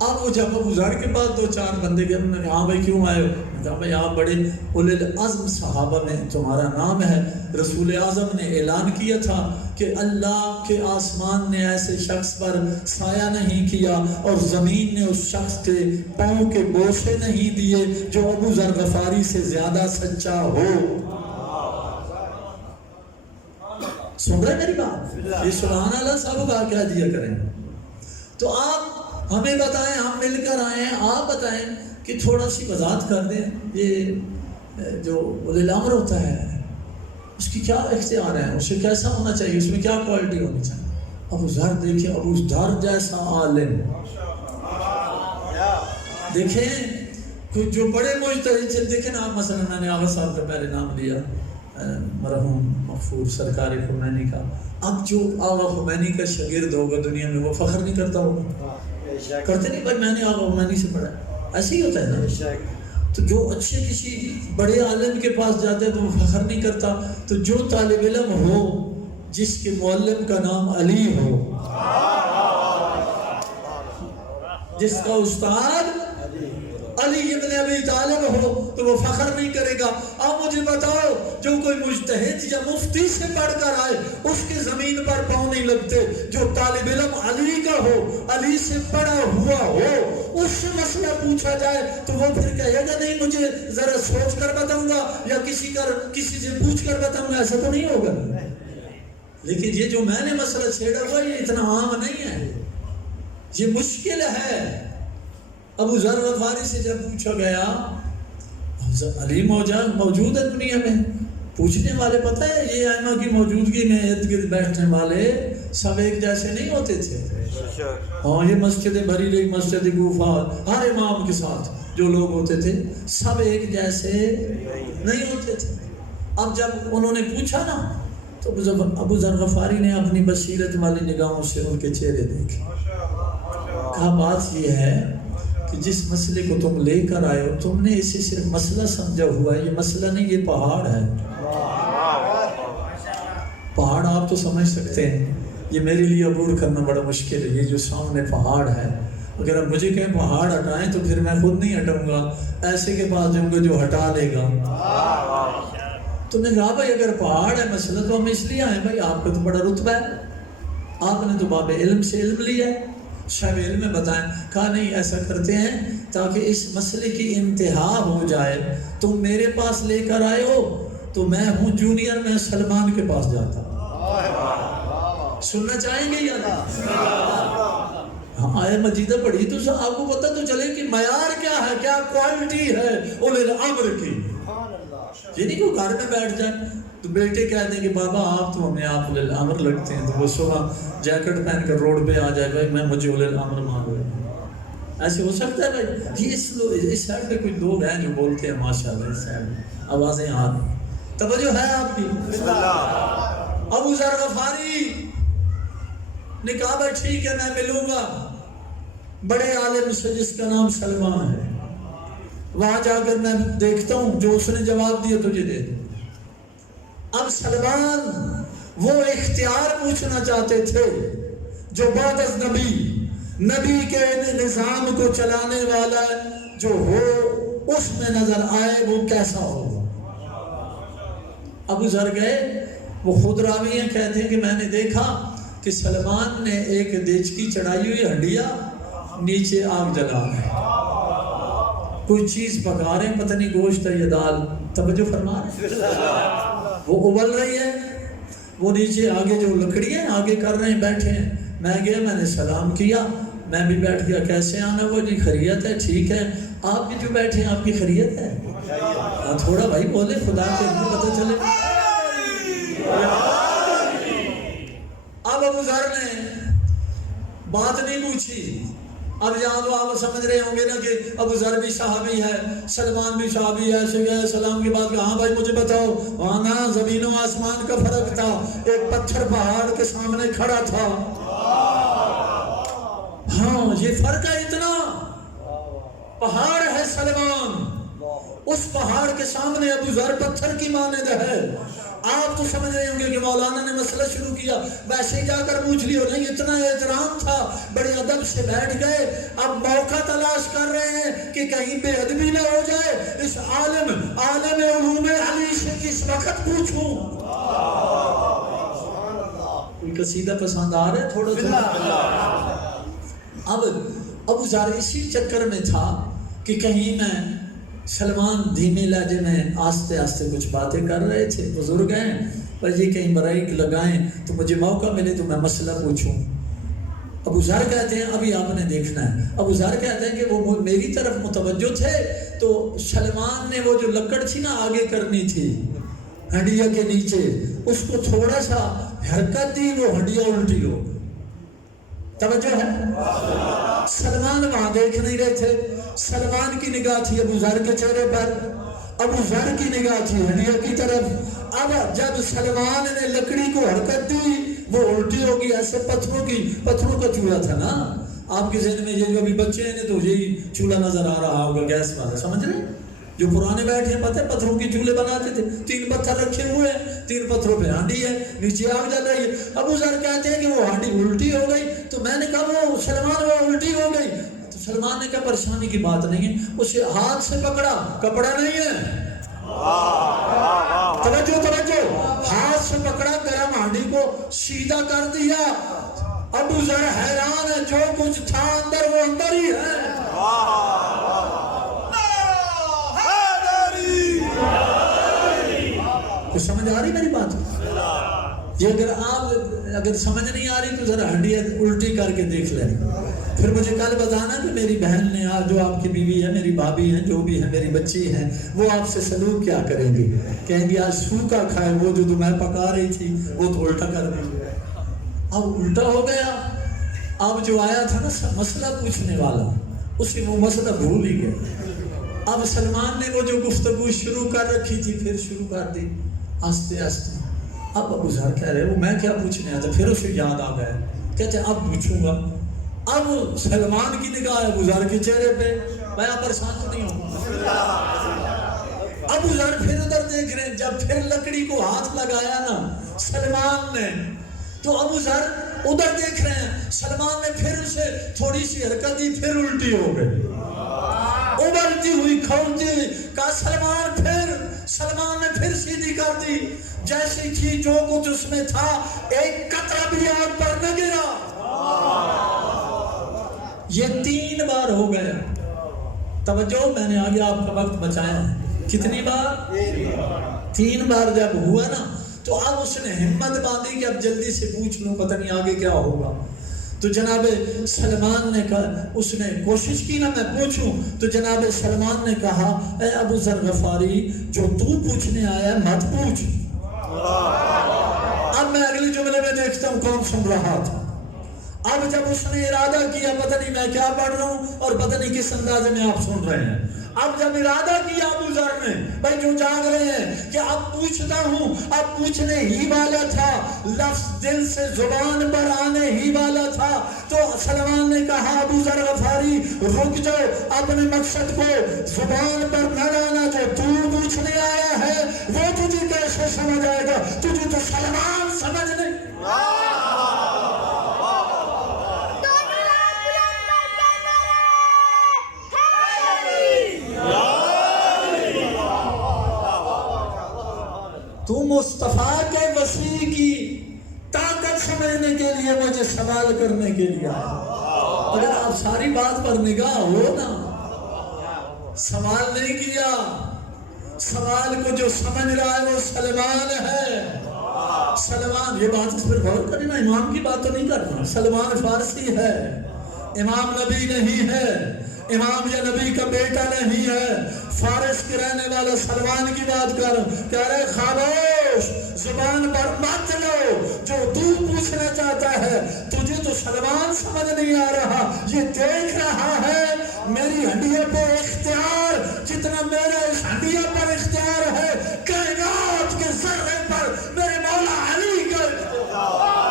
اب وہ جب ابو ذر کے بعد 2-4 بندے گئے، انہوں نے کہا بھائی کیوں آئے ہو؟ کہا بھائی آپ بڑے اولل العزم صحابہ میں تمہارا نام ہے، رسول اعظم نے اعلان کیا تھا کہ اللہ کے آسمان نے ایسے شخص پر سایہ نہیں کیا اور زمین نے اس شخص کے پاؤں کے بوسے نہیں دیے جو ابو ذر غفاری سے زیادہ سچا ہو. سن رہے میری بات؟ یہ سبحان اللہ سب کا کہہ دیا کریں. تو آپ ہمیں بتائیں, ہم مل کر آئے ہیں, آپ بتائیں کہ تھوڑا سی وضاحت کر دیں. یہ جو اولی الامر ہوتا ہے اس کی کیا اختیار ہے, اسے کیسا ہونا چاہیے, اس میں کیا کوالٹی ہونی چاہیے. ابو ذر دیکھیں, ابو ذر جیسا عالم دیکھیں, جو بڑے مجتہد دیکھیں نا آپ. مثلا میں نے آغا صاحب کا پہلے نام لیا, مرحوم مغفور سرکار خمینی کا. اب جو آغا خمینی کا شاگرد ہوگا دنیا میں وہ فخر نہیں کرتا ہوگا؟ کرتے نہیں بھائی میں نے آغا خمینی سے پڑھا. ایسے ہی ہوتا ہے نا. تو جو اچھے کسی بڑے عالم کے پاس جاتے ہیں تو وہ فخر نہیں کرتا. تو جو طالب علم ہو جس کے معلم کا نام علی ہو, جس کا استاد علی ابن ابی طالب ہو, تو وہ فخر نہیں کرے گا. اب مجھے بتاؤ, جو کوئی مجتہد یا مفتی سے پڑھ کر آئے اس کے زمین پر پاؤں نہیں لگتے. جو طالب علم علی کا ہو, علی سے پڑھا ہوا ہو, اس سے مسئلہ پوچھا جائے تو وہ پھر کہے گا نہیں مجھے ذرا سوچ کر بتاؤں گا یا کسی سے پوچھ کر بتاؤں گا. ایسا تو نہیں ہوگا. لیکن یہ جو میں نے مسئلہ چھیڑا ہوا یہ اتنا عام نہیں ہے, یہ مشکل ہے. ابو ذر غفاری سے جب پوچھا گیا, علی موجود ہے دنیا میں, پوچھنے والے پتہ ہے یہ ائمہ کی موجودگی میں ارد گرد بیٹھنے والے سب ایک جیسے نہیں ہوتے تھے. ہاں یہ مسجد بھری رہی, مسجد کوفہ, ہر امام کے ساتھ جو لوگ ہوتے تھے سب ایک جیسے نہیں ہوتے تھے. اب جب انہوں نے پوچھا نا تو ابو ذر غفاری نے اپنی بصیرت والی نگاہوں سے ان کے چہرے دیکھے. کہا بات یہ ہے کہ جس مسئلے کو تم لے کر آئے ہو تم نے اسے صرف مسئلہ سمجھا ہوا ہے, یہ مسئلہ نہیں, یہ پہاڑ ہے. پہاڑ آپ تو سمجھ سکتے ہیں, یہ میرے لیے عبور کرنا بڑا مشکل ہے. یہ جو سامنے پہاڑ ہے, اگر آپ مجھے کہیں پہاڑ ہٹائیں تو پھر میں خود نہیں ہٹاؤں گا, ایسے کے پاس جاؤں گا جو ہٹا لے گا. تو میں کہا بھائی اگر پہاڑ ہے مسئلہ تو ہم اس لیے آئے بھائی, آپ کا تو بڑا رتبہ ہے, آپ نے تو باب علم سے علم لیا ہے, شاید علم میں بتائیں. کہا نہیں ایسا کرتے ہیں تاکہ اس مسئلے کی انتہا ہو جائے. تم میرے پاس لے کر آئے ہو تو میں ہوں جونیئر, میں سلمان کے پاس جاتا. سننا چاہیں گے یا نہیں؟ ہاں آیت مجیدہ پڑھی تو آپ کو پتہ تو چلے کہ معیار کیا ہے, کیا کوالٹی ہے اولی الامر کی. یہ نہیں کوئی گھر میں بیٹھ جائے تو بیٹے کہہ دیں کہ بابا آپ تو ہمیں آپ اولی الامر لگتے ہیں, تو وہ صبح جیکٹ پہن کر روڈ پہ آ جائے بھائی میں مجھے اولی الامر مانگو. ایسے ہو سکتا ہے بھائی؟ اس سائڈ پہ کوئی لوگ ہیں جو بولتے ہیں ماشاءاللہ, اس سائڈ میں آوازیں آ رہی, توجہ ہے آپ کی. ابو ذر غفاری نے کہا بھائی ٹھیک ہے میں ملوں گا بڑے عالم سے جس کا نام سلمان ہے, وہاں جا کر میں دیکھتا ہوں جو اس نے جواب دیا تجھے دے دوں. اب سلمان وہ اختیار پوچھنا چاہتے تھے جو بعد از نبی کے نظام کو چلانے والا جو ہو اس میں نظر آئے وہ کیسا ہو. ابو ذر گئے, وہ خود راوی ہیں, کہتے ہیں کہ میں نے دیکھا کہ سلمان نے ایک دیچکی چڑھائی ہوئی ہنڈیا, نیچے آگ جلا ہے, کوئی چیز پکا رہے ہیں, پتہ نہیں گوشت ہے یا دال, توجہ فرما رہے ہیں, وہ ابل رہی ہے, وہ نیچے آگے جو لکڑی ہیں آگے کر رہے ہیں, بیٹھے ہیں. میں گیا, میں نے سلام کیا, میں بھی بیٹھ گیا. کیسے آنا؟ وہ جی خیریت ہے, ٹھیک ہے. آپ بھی جو بیٹھے ہیں آپ کی خیریت ہے؟ تھوڑا بھائی بولے, خدا کے لیے پتہ چلے. اب ابو ذر نے بات نہیں پوچھی. اب یہاں تو آپ سمجھ رہے ہوں گے نا کہ ابو ذر بھی صحابی ہے, سلمان بھی صحابی ہے. ایسے گئے سلام کے بعد کہا ہاں بھائی مجھے بتاؤ, وہاں نا زمین و آسمان کا فرق تھا, ایک پتھر پہاڑ کے سامنے کھڑا تھا. ہاں یہ فرق ہے اتنا, پہاڑ ہے سلمان, اس پہاڑ کے سامنے ابو ذر پتھر کی مانند ہے. آپ تو سمجھ رہے ہوں گے کہ مولانا نے مسئلہ شروع کیا, ویسے ہی جا کر پوچھ لیو. نہیں, اتنا احترام تھا, بڑے ادب سے بیٹھ گئے. اب موقع تلاش کر رہے ہیں کہ کہیں بے ادبی نہ ہو جائے. اس عالم علوم علی سے کس وقت پوچھوں. کوئی قصیدہ پسند آ رہا ہے تھوڑا تھوڑا؟ اب ابو ذر اسی چکر میں تھا کہ کہیں میں سلمان دھیمے لہجے میں آستے آستے کچھ باتیں کر رہے تھے, بزرگ ہیں, بھائی یہ کہیں برائک لگائیں تو مجھے موقع ملے تو میں مسئلہ پوچھوں. ابو ذر کہتے ہیں ابھی آپ نے دیکھنا ہے. ابو ذر کہتے ہیں کہ وہ میری طرف متوجہ تھے تو سلمان نے وہ جو لکڑ تھی نا آگے کرنی تھی ہڈیا کے نیچے، اس کو تھوڑا سا حرکت دی، وہ ہڈیا الٹی ہو. توجہ ہے؟ سلمان وہاں دیکھ نہیں رہے تھے. سلمان کی نگاہ تھی ابو ذر کے چہرے پر، ابو ذر کی نگاہ تھی ہڈیا کی طرف. اب جب سلمان نے لکڑی کو حرکت دی وہ الٹی ہوگی. ایسے پتھروں کا چولہا تھا نا. آپ کے ذہن میں یہ جو ابھی بچے ہیں تو یہی چولہا نظر آ رہا ہوگا گیس والا، سمجھ رہے؟ جو پرانے بیٹھے ہیں پتہ ہے پتھروں کی چولہے بناتے تھے، 3 پتھر رکھے ہوئے ہیں، 3 پتھروں پہ ہانڈی ہے، نیچے آگ جل رہی ہے. ابو ذر کہتے ہیں کہ وہ ہانڈی الٹی ہو گئی. تو میں نے کہا وہ سلمان وہ الٹی ہو گئی. تو سلمان نے کہا پریشانی کی بات نہیں ہے، اسے ہاتھ سے پکڑا، کپڑا نہیں ہے. توجہ ہاتھ سے پکڑا، گرم ہانڈی کو سیدھا کر دیا. ابو ذر حیران ہے، جو کچھ تھا اندر وہ اندر ہی ہے. تو سمجھ آ رہی میری بات؟ یہ اگر سمجھ نہیں آ رہی تو ذرا ہڈی الٹی کر کے دیکھ لیں. پھر مجھے کل بتانا کہ میری بہن نے آج جو آپ کی بیوی ہے، میری بھابھی ہیں، جو بھی ہے میری بچی ہیں، وہ آپ سے سلوک کیا کریں گی. کہیں گی آج سوکھا کھائے، وہ جو میں پکا رہی تھی وہ تو الٹا کر دی. اب الٹا ہو گیا. اب جو آیا تھا نا مسئلہ پوچھنے والا، اسے وہ مسئلہ بھول ہی گیا. اب سلمان نے وہ جو گفتگو شروع کر رکھی تھی پھر شروع کر دی آہستہ آہستہ. اب ابو ذر کہہ رہے وہ میں کیا پوچھنے آیا تھا، پھر اسے یاد آ گیا. کہتے اب پوچھوں گا. اب سلمان کی نگاہ ہے ابو ذر کے چہرے پہ. میں پریشان تو نہیں ہوں. ابو ذر پھر ادھر دیکھ رہے ہیں. جب پھر لکڑی کو ہاتھ لگایا نا سلمان نے تو ابو ذر ادھر دیکھ رہے ہیں. سلمان نے پھر اسے تھوڑی سی حرکت دی، پھر الٹی ہو گئی، ابلتی ہوئی کھولتی ہوئی. کہا سلمان نے پھر سیدھی کر دی جیسی تھی. جو کچھ اس میں تھا ایک قطرہ بھی آگ پر نہ گرا. یہ 3 بار ہو گیا. توجہ، میں نے آگے آپ کا وقت بچایا ہے. کتنی بار؟ 3 بار جب ہوا نا تو اب اس نے ہمت باندھی کہ اب جلدی سے پوچھ لوں، پتہ نہیں آگے کیا ہوگا. تو جناب سلمان نے کہا، اس نے کوشش کی نا میں پوچھوں. تو جناب سلمان نے کہا اے ابو ذر غفاری، جو تو پوچھنے آیا مت پوچھ. اب میں اگلی جملے میں دیکھتا ہوں کون سن رہا تھا. اب جب اس نے ارادہ کیا، پتہ نہیں میں کیا پڑھ رہا ہوں اور پتہ نہیں کس اندازے میں آپ سن رہے ہیں. اب جب ارادہ کیا ابو ذر نے، بھائی جو جاگ رہے ہیں کہ اب پوچھتا ہوں، اب پوچھنے ہی والا تھا، لفظ دل سے زبان پر آنے ہی والا تھا. تو سلمان نے کہا ابو ذر غفاری رک جاؤ، اپنے مقصد کو زبان پر نہ لانا. جو تو پوچھنے آیا ہے وہ تجھے کیسے سمجھ آئے گا؟ تجھے تو سلمان سمجھ نہیں. تو مصطفیٰ کے وسیع کی طاقت سمجھنے کے لیے مجھے سوال کرنے کے لیے آیا. اگر آپ ساری بات پر نگاہ ہو نا، سوال نہیں کیا. سوال کو جو سمجھ رہا ہے وہ سلمان ہے. سلمان، یہ بات اس پر غور کرنا، امام کی بات تو نہیں کرنا. سلمان فارسی ہے، امام نبی نہیں ہے، امام یا نبی کا بیٹا نہیں ہے. فارس کے رہنے والا سلمان کی بات کر. کہہ رہے خاموش، زبان پر مت لو. جو تو پوچھنا چاہتا ہے تجھے تو سلمان سمجھ نہیں آ رہا. یہ دیکھ رہا ہے میری ہڈیوں پہ اختیار جتنا میرے اس ہڈیوں پر اختیار ہے، کائنات کے ذرے پر میرے مولا علی کا اختیار.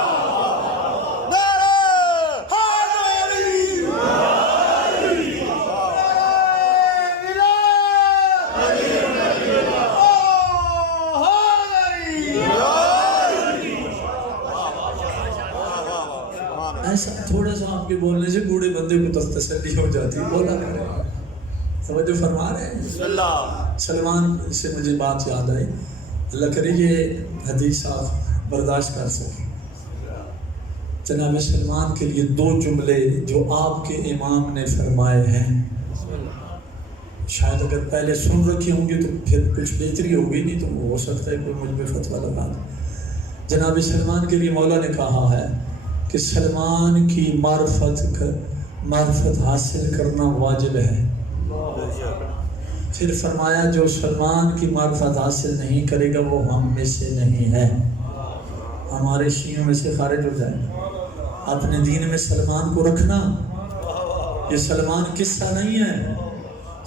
ایسا تھوڑا سا آپ کے بولنے سے بوڑھے بندے کو تسلی ہو جاتی ہے. بولا کرے. توجہ فرما رہے ہیں. سلمان سے مجھے بات یاد آئی. اللہ کرے یہ حدیث آپ برداشت کر سکیں. جناب سلمان کے لیے 2 جملے جو آپ کے امام نے فرمائے ہیں، شاید اگر پہلے سن رکھی ہوں گی تو پھر کچھ بہتری ہوگی، نہیں تو ہو سکتا ہے کوئی مجھ میں فتویٰ لگا دے. جناب سلمان کے لیے مولا نے کہا ہے کہ سلمان کی معرفت حاصل کرنا واجب ہے. پھر فرمایا جو سلمان کی معرفت حاصل نہیں کرے گا وہ ہم میں سے نہیں ہے، ہمارے شیعوں میں سے خارج ہو جائے. اپنے دین میں سلمان کو رکھنا. یہ سلمان قصہ نہیں ہے،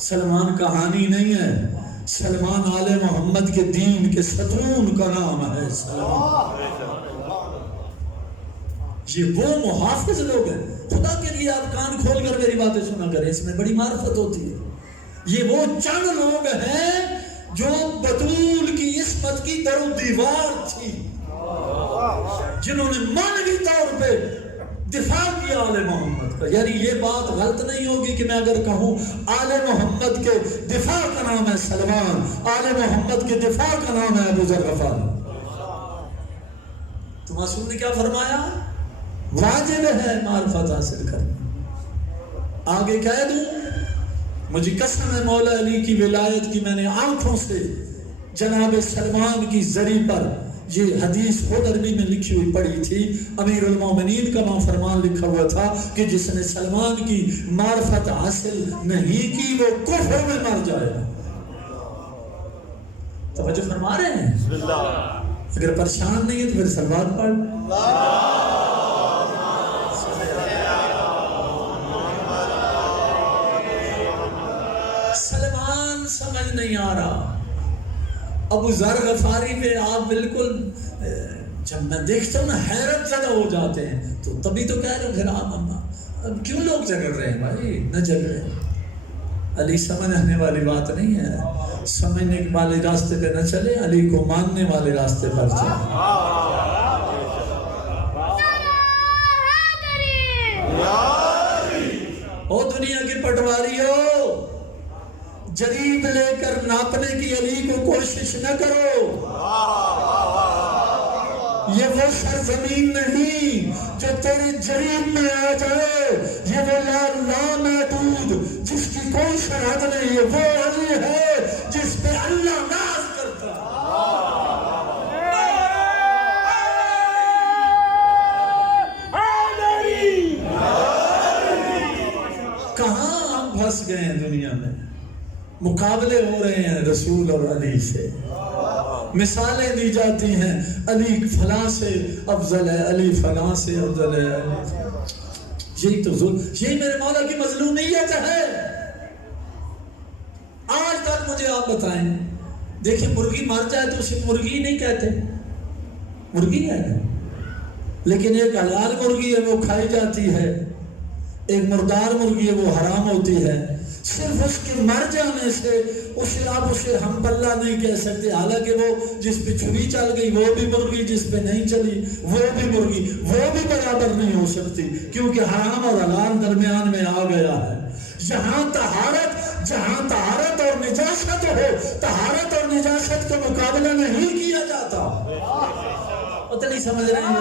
سلمان کہانی نہیں ہے، سلمان آل محمد کے دین کے ستون کا نام ہے. سلمان یہ وہ محافظ لوگ ہیں. خدا کے لیے آپ کان کھول کر میری باتیں سنا کریں، اس میں بڑی معرفت ہوتی ہے. یہ وہ چند لوگ ہیں جو بطول کی عصمت کی در و دیوار تھی، جنہوں نے معنوی طور پہ دفاع کیا آل محمد کا. یعنی یہ بات غلط نہیں ہوگی کہ میں اگر کہوں آل محمد کے دفاع کا نام ہے سلمان، آل محمد کے دفاع کا نام ہے ابو ذر غفاری. تو معصوم نے کیا فرمایا؟ واجب ہے معرفت حاصل کرنا. آگے کہہ دوں، مجھے قسم ہے مولا علی کی ولایت کی، میں نے آنکھوں سے جناب سلمان کی زری پر یہ حدیث خود عربی میں لکھی ہوئی پڑھی تھی. امیر المومنین کا وہاں فرمان لکھا ہوا تھا کہ جس نے سلمان کی معرفت حاصل نہیں کی وہ کفر میں مر جائے گا. توجہ فرما رہے ہیں؟ اگر پریشان نہیں ہے تو پھر صلوات پڑھ. سلمان سمجھ نہیں آ رہا. ابو ذر غفاری پہ آپ بالکل جب میں دیکھتا ہوں نا حیرت زدہ ہو جاتے ہیں. تو تبھی تو کہہ رہے پھر آپ اب کیوں لوگ جھگڑ رہے ہیں بھائی؟ نہ جھگڑے. علی سمجھنے والی بات نہیں ہے. سمجھنے والے راستے پہ نہ چلے، علی کو ماننے والے راستے پر چلے. او دنیا کے پٹواری ہو، جریب لے کر ناپنے کی علی کو کوشش نہ کرو. یہ وہ سرزمین نہیں جو تیرے جریب میں آ جائے. یہ وہ لامحدود جس کی کوئی شرط نہیں. یہ وہ علی ہے جس پہ اللہ ناز کرتا. کہاں ہم پھنس گئے ہیں دنیا میں؟ مقابلے ہو رہے ہیں رسول اور علی سے، مثالیں دی جاتی ہیں علی فلاں سے افضل ہے، علی فلاں سے افضل ہے. یہی تو ظلم، یہی میرے مولا کی مظلومیت ہے. آج تک مجھے آپ بتائیں، دیکھیں مرغی مر جائے تو اسے مرغی نہیں کہتے، مرغی ہے، لیکن ایک حلال مرغی ہے وہ کھائی جاتی ہے، ایک مردار مرغی ہے وہ حرام ہوتی ہے. صرف اس کے مر جانے سے آپ اسے ہم پلہ نہیں کہہ سکتے. حالانکہ وہ جس پہ چھری چل گئی وہ بھی مرغی، جس پہ نہیں چلی وہ بھی مرغی، وہ بھی برابر نہیں ہو سکتی، کیونکہ حرام اور حلال درمیان میں آ گیا ہے. جہاں طہارت اور نجاست ہو، طہارت اور نجاست کا مقابلہ نہیں کیا جاتا. پتہ نہیں سمجھ رہے ہیں؟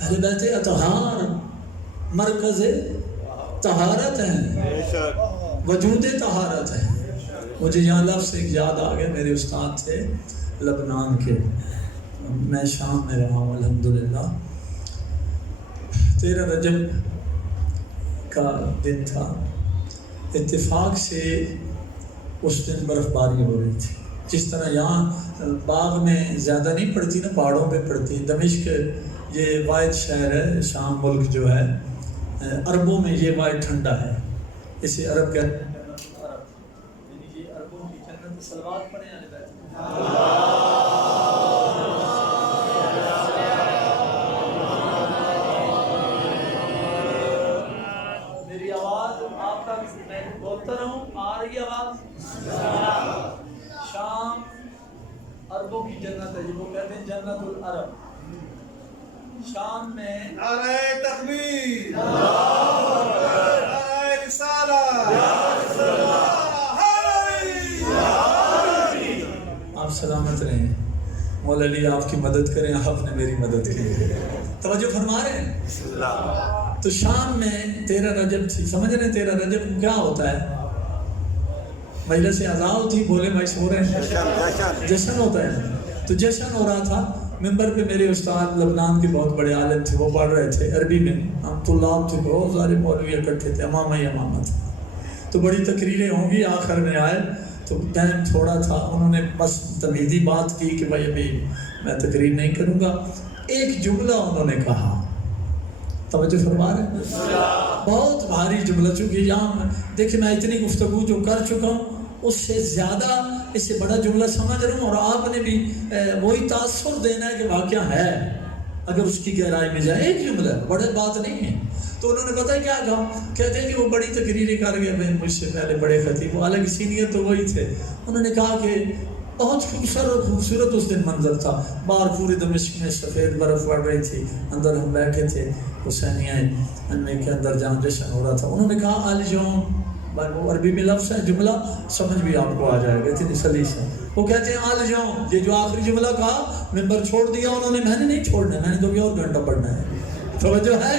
اہل بیت اطہار مرکز طہارت ہے، وجود طہارت ہے. مجھے یہاں لفظ ایک یاد آ گیا، میرے استاد تھے لبنان کے، میں شام میں رہا ہوں الحمدللہ. 13 رجب کا دن تھا، اتفاق سے اس دن برف باری ہو رہی تھی. جس طرح یہاں باغ میں زیادہ نہیں پڑتی نا، پہاڑوں پہ پڑتی. دمشق یہ واحد شہر ہے، شام ملک جو ہے عربوں میں یہ واحد ٹھنڈا ہے، اسے عرب کہتے ہیں جنت عرب، یعنی یہ عربوں کی جنت. صلوات پڑھیں علی بیت. میری آواز آپ کا میں بولتا رہوں، آ رہی آواز؟ شام عربوں کی جنت ہے، جن کو کہتے ہیں جنت العرب. شام میں نعرہ تکبیر، نعرہ رسالہ، آپ سلامت رہیں. مولا علی آپ کی مدد کریں، آپ نے میری مدد کی. توجہ فرما رہے ہیں؟ تو شام میں 13 رجب تھی. سمجھ رہے ہیں 13 رجب کیا ہوتا ہے؟ مجلس اعزاء ہوتی بولے بھائی سو رہے ہیں، جشن ہوتا ہے، تو جشن ہو رہا تھا، ممبر پہ میرے استاد لبنان کے بہت بڑے عالم تھے، وہ پڑھ رہے تھے عربی میں، ہم طلاب تھے، بہت سارے مولوی اکٹھے تھے، امامہ ہی امامہ تھا، تو بڑی تقریریں ہوں گی، آخر میں آئے تو ٹائم تھوڑا تھا، انہوں نے بس تمہیدی بات کی کہ بھائی ابھی میں تقریر نہیں کروں گا، ایک جملہ انہوں نے کہا، توجہ فرما رہے ہیں، بہت بھاری جملہ، چونکہ یہاں دیکھیں میں اتنی گفتگو جو کر چکا ہوں اس سے زیادہ اس سے بڑا جملہ سمجھ رہا ہوں، اور آپ نے بھی وہی تاثر دینا ہے کہ واقعہ ہے اگر اس کی گہرائی میں جائے، ایک جملہ بڑے بات نہیں ہے۔ تو انہوں نے پتہ کیا کہا، کہتے ہیں کہ وہ بڑی تقریریں کر گئے، مجھ سے پہلے بڑے خطیب، وہ حالانکہ سینئر تو وہی تھے، انہوں نے کہا کہ بہت خوبصورت اس دن منظر تھا، باہر پورے دمشق میں سفید برف پڑ رہی تھی، اندر ہم بیٹھے تھے حسینیہ کے اندر جہاں جشن ہو رہا تھا، انہوں نے کہا الجوم، وہ عربی میں لفظ ہے، جملہ سمجھ بھی آپ کو آ جائے گا اتنی سلیس ہے، وہ کہتے ہیں الجوم، یہ جو آخری جملہ کہا ممبر چھوڑ دیا انہوں نے، میں نے نہیں چھوڑنا، میں نے تو بھی اور گھنٹہ پڑھنا ہے، توجہ ہے،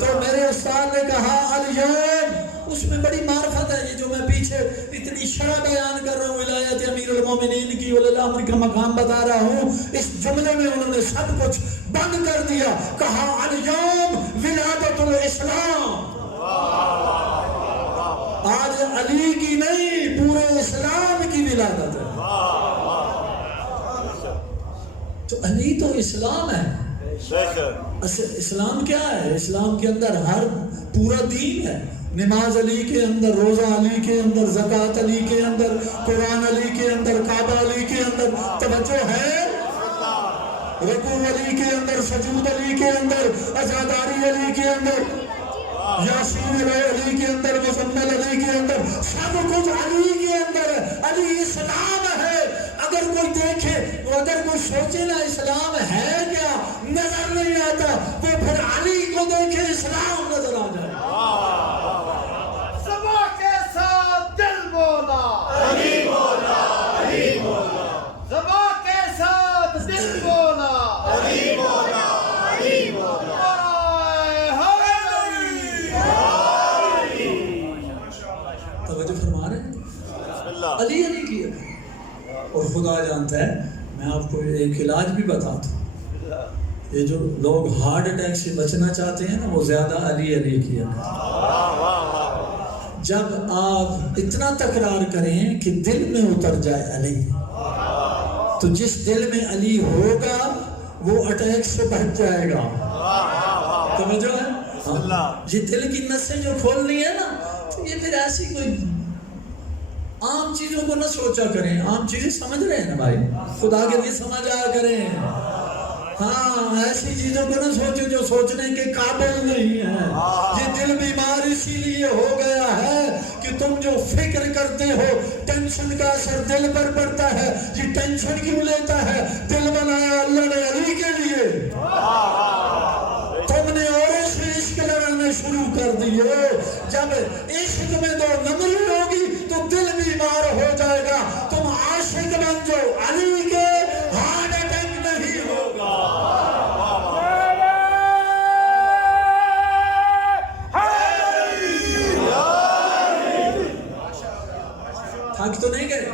تو میرے استاد نے کہا الجوم، اس میں بڑی معرفت ہے، یہ جو میں پیچھے اتنی شرح بیان کر رہا ہوں ولایت امیر المومنین کی ولی الامر کا مقام بتا رہا ہوں، اس جملے میں انہوں نے سب کچھ بند کر دیا، کہا اليوم ولادت الاسلام، آج علی کی نہیں پورے اسلام کی ولادت ہے، تو علی تو اسلام ہے، اسلام کیا ہے؟ اسلام کے اندر ہر پورا دین ہے، نماز علی کے اندر، روزہ علی کے اندر، زکوٰۃ علی کے اندر، قرآن علی کے اندر، کعبہ علی کے اندر، توجہ ہے، رکوع علی کے اندر، سجود علی کے اندر، عزاداری علی کے اندر، یاسین علی کے اندر، مزمل علی کے اندر، سب کچھ علی کے اندر ہے، علی اسلام ہے، اگر کوئی دیکھے، اگر کوئی سوچے نا اسلام ہے کیا نظر نہیں آتا، تو پھر علی کو دیکھے اسلام نظر آ جائے، سبا کے ساتھ دل بولا علی بولا علی بولا، سبا کے ساتھ دل بولا علی بولا علی بولا، توجہ فرما رہے ہیں، علی علی کی ہے، اور خدا جانتا ہے، میں آپ کو ایک علاج بھی بتا دوں، یہ جو لوگ ہارٹ اٹیک سے بچنا چاہتے ہیں نا، وہ زیادہ علی علی کی ہے، جب آپ اتنا تکرار کریں کہ دل میں اتر جائے علی، تو جس دل میں علی ہوگا وہ اٹیک سے بچ جائے گا، توجہ ہے، یہ دل کی نسیں جو کھولنی ہے نا، تو یہ پھر ایسی کوئی عام چیزوں کو نہ سوچا کریں، عام چیزیں سمجھ رہے ہیں نا بھائی، خدا کے لیے سمجھ آیا کریں، ہاں ایسی چیزوں کو نہ سوچیں جو سوچنے کے قابل نہیں ہے، یہ دل بیمار اسی لیے ہو گیا ہے کہ تم جو فکر کرتے ہو، ٹینشن کا اثر دل پر پڑتا ہے، یہ ٹینشن کیوں لیتا ہے؟ دل بنایا اللہ نے علی کے لیے، تم نے اوروں سے عشق لڑانے شروع کر دیے، جب عشق میں دو نمبری ہوگی تو دل بیمار ہو جائے گا، تم عاشق بن جاؤ، علی کے ہارٹ اٹیک نہیں ہوگا، تھک تو نہیں گئے؟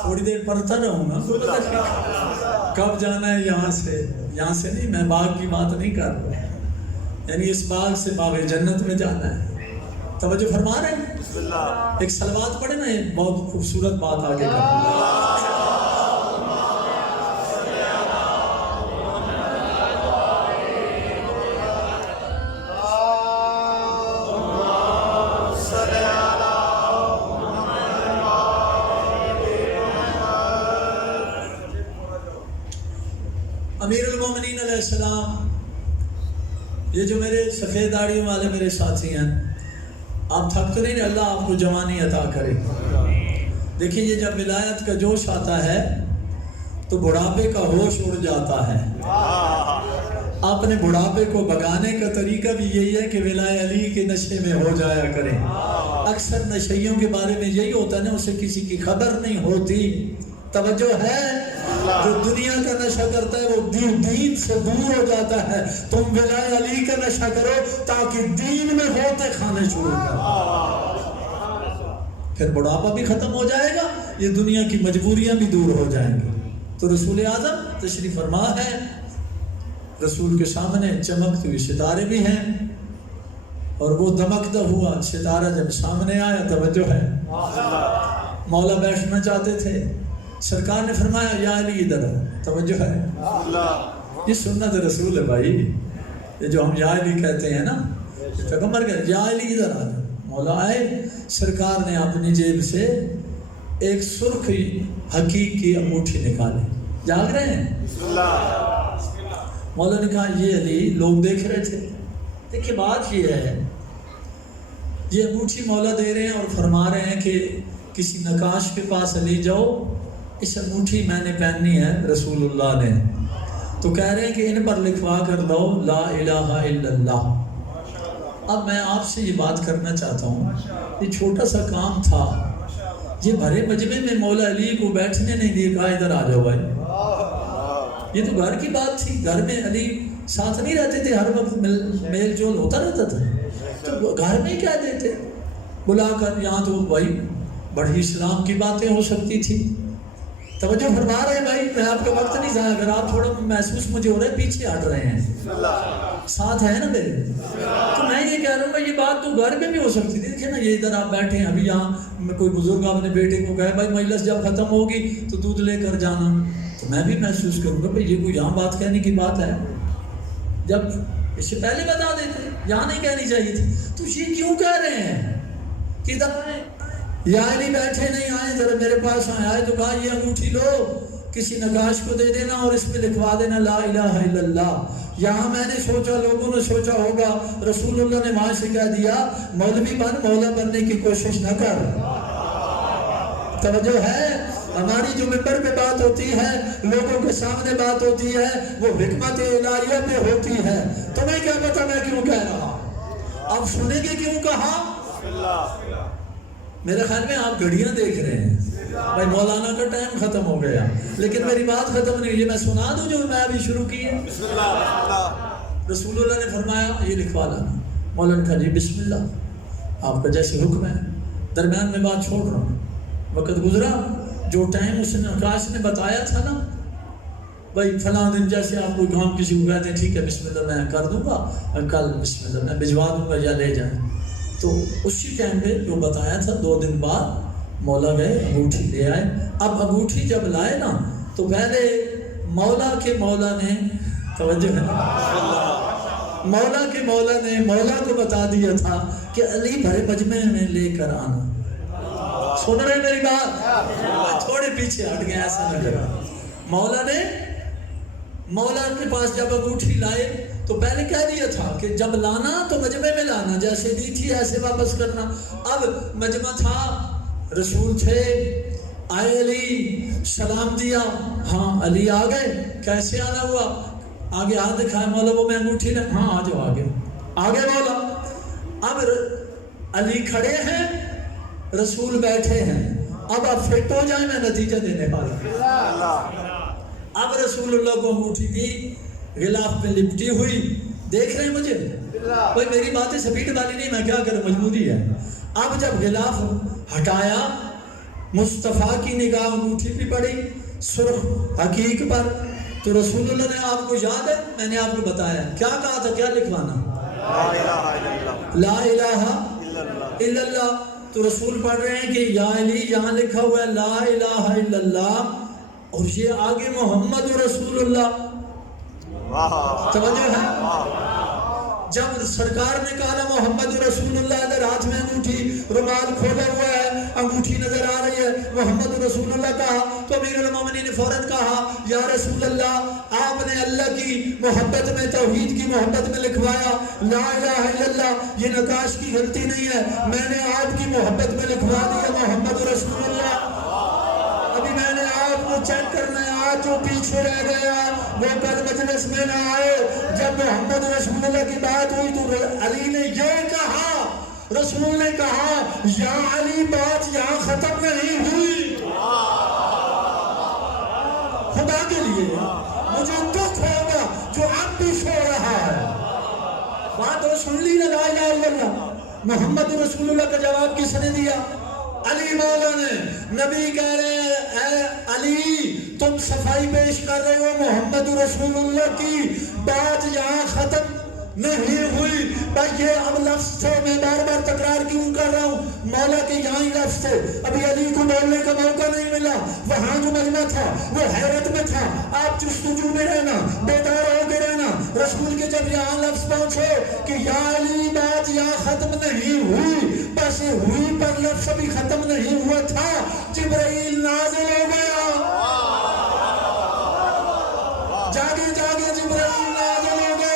تھوڑی دیر پڑھتا رہوں گا، کب جانا ہے یہاں سے نہیں، میں باغ کی بات نہیں کر رہا، یعنی اس باغ سے باغ جنت میں جانا ہے، توجہ فرما رہے ہیں، ایک صلوات پڑھے نا، ایک بہت خوبصورت بات آگے کریں، امیر المومنین علیہ السلام، یہ جو میرے سفید داڑھیوں والے میرے ساتھی ہیں، آپ تھک تو نہیں، اللہ آپ کو جوانی عطا کرے، دیکھیں یہ جب ولایت کا جوش آتا ہے تو بڑھاپے کا ہوش اڑ جاتا ہے، اپنے بڑھاپے کو بگانے کا طریقہ بھی یہی ہے کہ ولایت علی کے نشے میں ہو جایا کریں، اکثر نشیوں کے بارے میں یہی ہوتا ہے نا، اسے کسی کی خبر نہیں ہوتی، توجہ ہے، جو دنیا کا نشہ کرتا ہے وہ دین سے دور ہو جاتا ہے، تم ولایت علی کا نشہ کرو تاکہ دین میں ہوتے کھانے شروع کرو، پھر بڑھاپا بھی ختم ہو جائے گا، یہ دنیا کی مجبوریاں بھی دور ہو جائیں گی۔ تو رسول اعظم تشریف فرما ہے، رسول کے سامنے چمکتے ہوئے ستارے بھی ہیں، اور وہ دمکتا ہوا ستارہ جب سامنے آیا، توجہ ہے، مولا بیٹھنا چاہتے تھے، سرکار نے فرمایا یا علی ادھر آؤ، توجہ ہے، یہ سنت رسول ہے بھائی، یہ جو ہم یا علی کہتے ہیں نا، پیغمبر کہتے ہیں یا علی ادھر آ جاؤ، مولا آئے، سرکار نے اپنی جیب سے ایک سرخ حقیق کی انگوٹھی نکالی، جاگ رہے ہیں، مولا نے کہا یہ علی، لوگ دیکھ رہے تھے، دیکھیں بات یہ ہے، یہ انگوٹھی مولا دے رہے ہیں اور فرما رہے ہیں کہ کسی نقاش کے پاس علی جاؤ، اس انگوٹھی میں نے پہننی ہے رسول اللہ نے، تو کہہ رہے ہیں کہ ان پر لکھوا کر دو لا الہ الا اللہ۔ اب میں آپ سے یہ بات کرنا چاہتا ہوں، یہ چھوٹا سا کام تھا، یہ بھرے مجمع میں مولا علی کو بیٹھنے نہیں دیے، کہا ادھر آ جاؤ بھائی، یہ تو گھر کی بات تھی، گھر میں علی ساتھ نہیں رہتے تھے، ہر وقت میل جول ہوتا رہتا تھا، تو گھر میں کیا دیتے بلا کر، یہاں تو بھائی بڑی اسلام کی باتیں ہو سکتی تھی۔ توجہ فرما رہے ہیں بھائی، میں آپ کا وقت نہیں ضائع، اگر آپ تھوڑا محسوس مجھے ہو رہا ہے پیچھے ہٹ رہے ہیں، ساتھ ہے نا میرے، تو میں یہ کہہ رہا ہوں کہ یہ بات تو گھر میں بھی ہو سکتی تھی، دیکھیں نا یہ ادھر آپ بیٹھے ہیں، ابھی یہاں کوئی بزرگ اپنے بیٹے کو کہے بھائی مجلس جب ختم ہوگی تو دودھ لے کر جانا، تو میں بھی محسوس کروں گا بھائی یہ کوئی یہاں بات کہنے کی بات ہے، جب اس سے پہلے بتا دیتے یہاں نہیں کہنی چاہیے تھی، تو یہ کیوں کہہ رہے ہیں کہ ادھر آئے یا علی بیٹھے نہیں آئے، ذرا میرے پاس آئے تو کہا یہ انگوٹھی لو، کسی نقاش کو دے دینا اور اس پہ لکھوا دینا لا الہ الا اللہ۔ یہاں میں نے سوچا، لوگوں نے سوچا ہوگا، رسول اللہ نے وہاں سے کہہ دیا مولوی بن، مولا بننے کی کوشش نہ کر۔ توجہ ہے، ہماری جو ممبر پہ بات ہوتی ہے، لوگوں کے سامنے بات ہوتی ہے، وہ حکمت الہیہ پہ ہوتی ہے، تمہیں کیا پتا میں کیوں کہہ رہا، اب سنیں گے کیوں کہا؟ میرے خیال میں آپ گھڑیاں دیکھ رہے ہیں بھائی، مولانا کا ٹائم ختم ہو گیا، لیکن میری بات ختم نہیں ہوئی، میں سنا دوں جو میں ابھی شروع کی ہے۔ رسول اللہ نے فرمایا یہ لکھوا لانا، مولانا کہا جی بسم اللہ، آپ کا جیسے حکم ہے، درمیان میں بات چھوڑ رہا ہوں، وقت گزرا، جو ٹائم اس نقاش نے بتایا تھا نا بھائی فلاں دن، جیسے آپ کوئی کام کسی کو کہتے ہیں ٹھیک ہے بسم اللہ میں کر دوں گا، کل بسم اللہ میں بھجوا دوں گا یا لے جائیں، تو اسی ٹائم پہ جو بتایا تھا 2 دن بعد مولا گئے، انگوٹھی لے آئے۔ اب انگوٹھی جب لائے نا تو پہلے مولا کے مولا نے، توجہ ہے، مولا کے مولا نے مولا کو بتا دیا تھا کہ علی بھرے مجمع میں لے کر آنا۔ سن رہے میری بات؟ تھوڑے پیچھے ہٹ گئے، ایسا نہ کرا، مولا نے مولا کے پاس جب انگوٹھی لائے تو پہلے کہہ دیا تھا کہ جب لانا تو مجمع میں لانا، جیسے دی تھی ایسے واپس کرنا۔ اب مجمع تھا، رسول تھے، آئے علی، سلام دیا، ہاں علی آ گئے، کیسے آنا ہوا؟ آگے ہاتھ دکھایا، مولا وہ میں انگوٹھی لے، ہاں آ جاؤ آگے، آگے مولا۔ اب علی کھڑے ہیں، رسول بیٹھے ہیں، اب آپ فٹ ہو جائیں، میں نتیجہ دینے والا۔ اب رسول اللہ کو انگوٹھی دی، غلاف میں لپٹی ہوئی، دیکھ رہے ہیں مجھے بھائی، میری باتیں سپیڈ والی نہیں، میں کیا کروں، مجبوری ہے۔ اب جب غلاف ہٹایا، مصطفیٰ کی نگاہ انگوٹھی پہ پڑی، سرخ حقیق پر، تو رسول اللہ نے، آپ کو یاد ہے میں نے آپ کو بتایا کیا کہا تھا، کیا لکھوانا؟ لا الہ الا اللہ۔ تو رسول پڑھ رہے ہیں کہ یا علی، یہاں لکھا ہوا ہے لا الہ الا اللہ، اور یہ آگے محمد رسول اللہ، توجہ ہے۔ جب سرکار نے کہا محمد رسول اللہ، ادھر ہاتھ میں انگوٹھی، رومال کھولا ہوا ہے، انگوٹھی نظر آ رہی ہے، محمد رسول اللہ کہا تو امیر المومنین نے فوراً کہا یا رسول اللہ، آپ نے اللہ کی محبت میں، توحید کی محبت میں لکھوایا لا الہ الا اللہ، یہ نقاش کی غلطی نہیں ہے، میں نے آپ کی محبت میں لکھوا دیا محمد رسول اللہ۔ ابھی میں نے آپ کو چیک کرنا ہے، آج جو پیچھے رہ گیا وہ کل مجلس میں نہ آئے۔ جب محمد رسول اللہ کی بات ہوئی تو علی نے یہ کہا، رسول نے کہا یا علی بات یہاں ختم نہیں ہوئی، خدا کے لیے مجھے دکھ ہوگا جو اب بھی سو رہا ہے۔ بات ہو سن لی نا لا الہ الا اللہ، محمد رسول اللہ کا جواب کس نے دیا؟ علی مولا نے نبی کہہ رہے ہیں اے علی تم صفائی پیش کر رہے ہو محمد رسول اللہ کی بات یہاں ختم نہیں ہوئی. بھائی یہ اب لفظ تھے میں بار بار تکرار کیوں کر رہا ہوں مولا کے یہاں ہی لفظ تھے. ابھی علی کو بولنے کا موقع نہیں ملا. وہاں جو مجمع تھا وہ حیرت میں تھا. آپ جستجو میں رہنا بیدار ہو کے رہنا. رسول کے جب یہاں لفظ پہنچے کہ یا علی بات یہاں ختم نہیں ہوئی بس ہوئی پر لفظ ابھی ختم نہیں ہوا تھا جبرائیل نازل ہو گیا. جاگے جاگے جبرائیل نازل ہو گیا.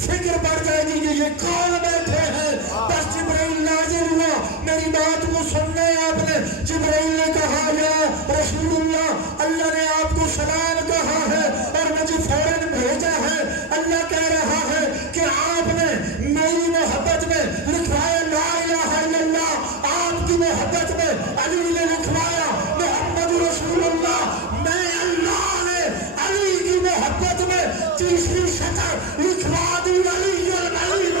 فکر پڑ جائے گی کہ یہ کون بیٹھے ہیں. بس جبرائیل نازل ہوا. میری بات کو سننا ہے آپ نے. جبرائیل نے کہا یا رسول اللہ اللہ نے آپ کو سلام کہا ہے اور مجھے فوراً بھیجا ہے. اللہ کہہ رہا ہے کہ آپ نے میری محبت میں لکھوایا لا الہ الا اللہ. آپ کی محبت میں علی نے لکھوایا محمد رسول اللہ. میں اللہ نے علی کی محبت میں تیسری سطح لکھوا دی علی العلی.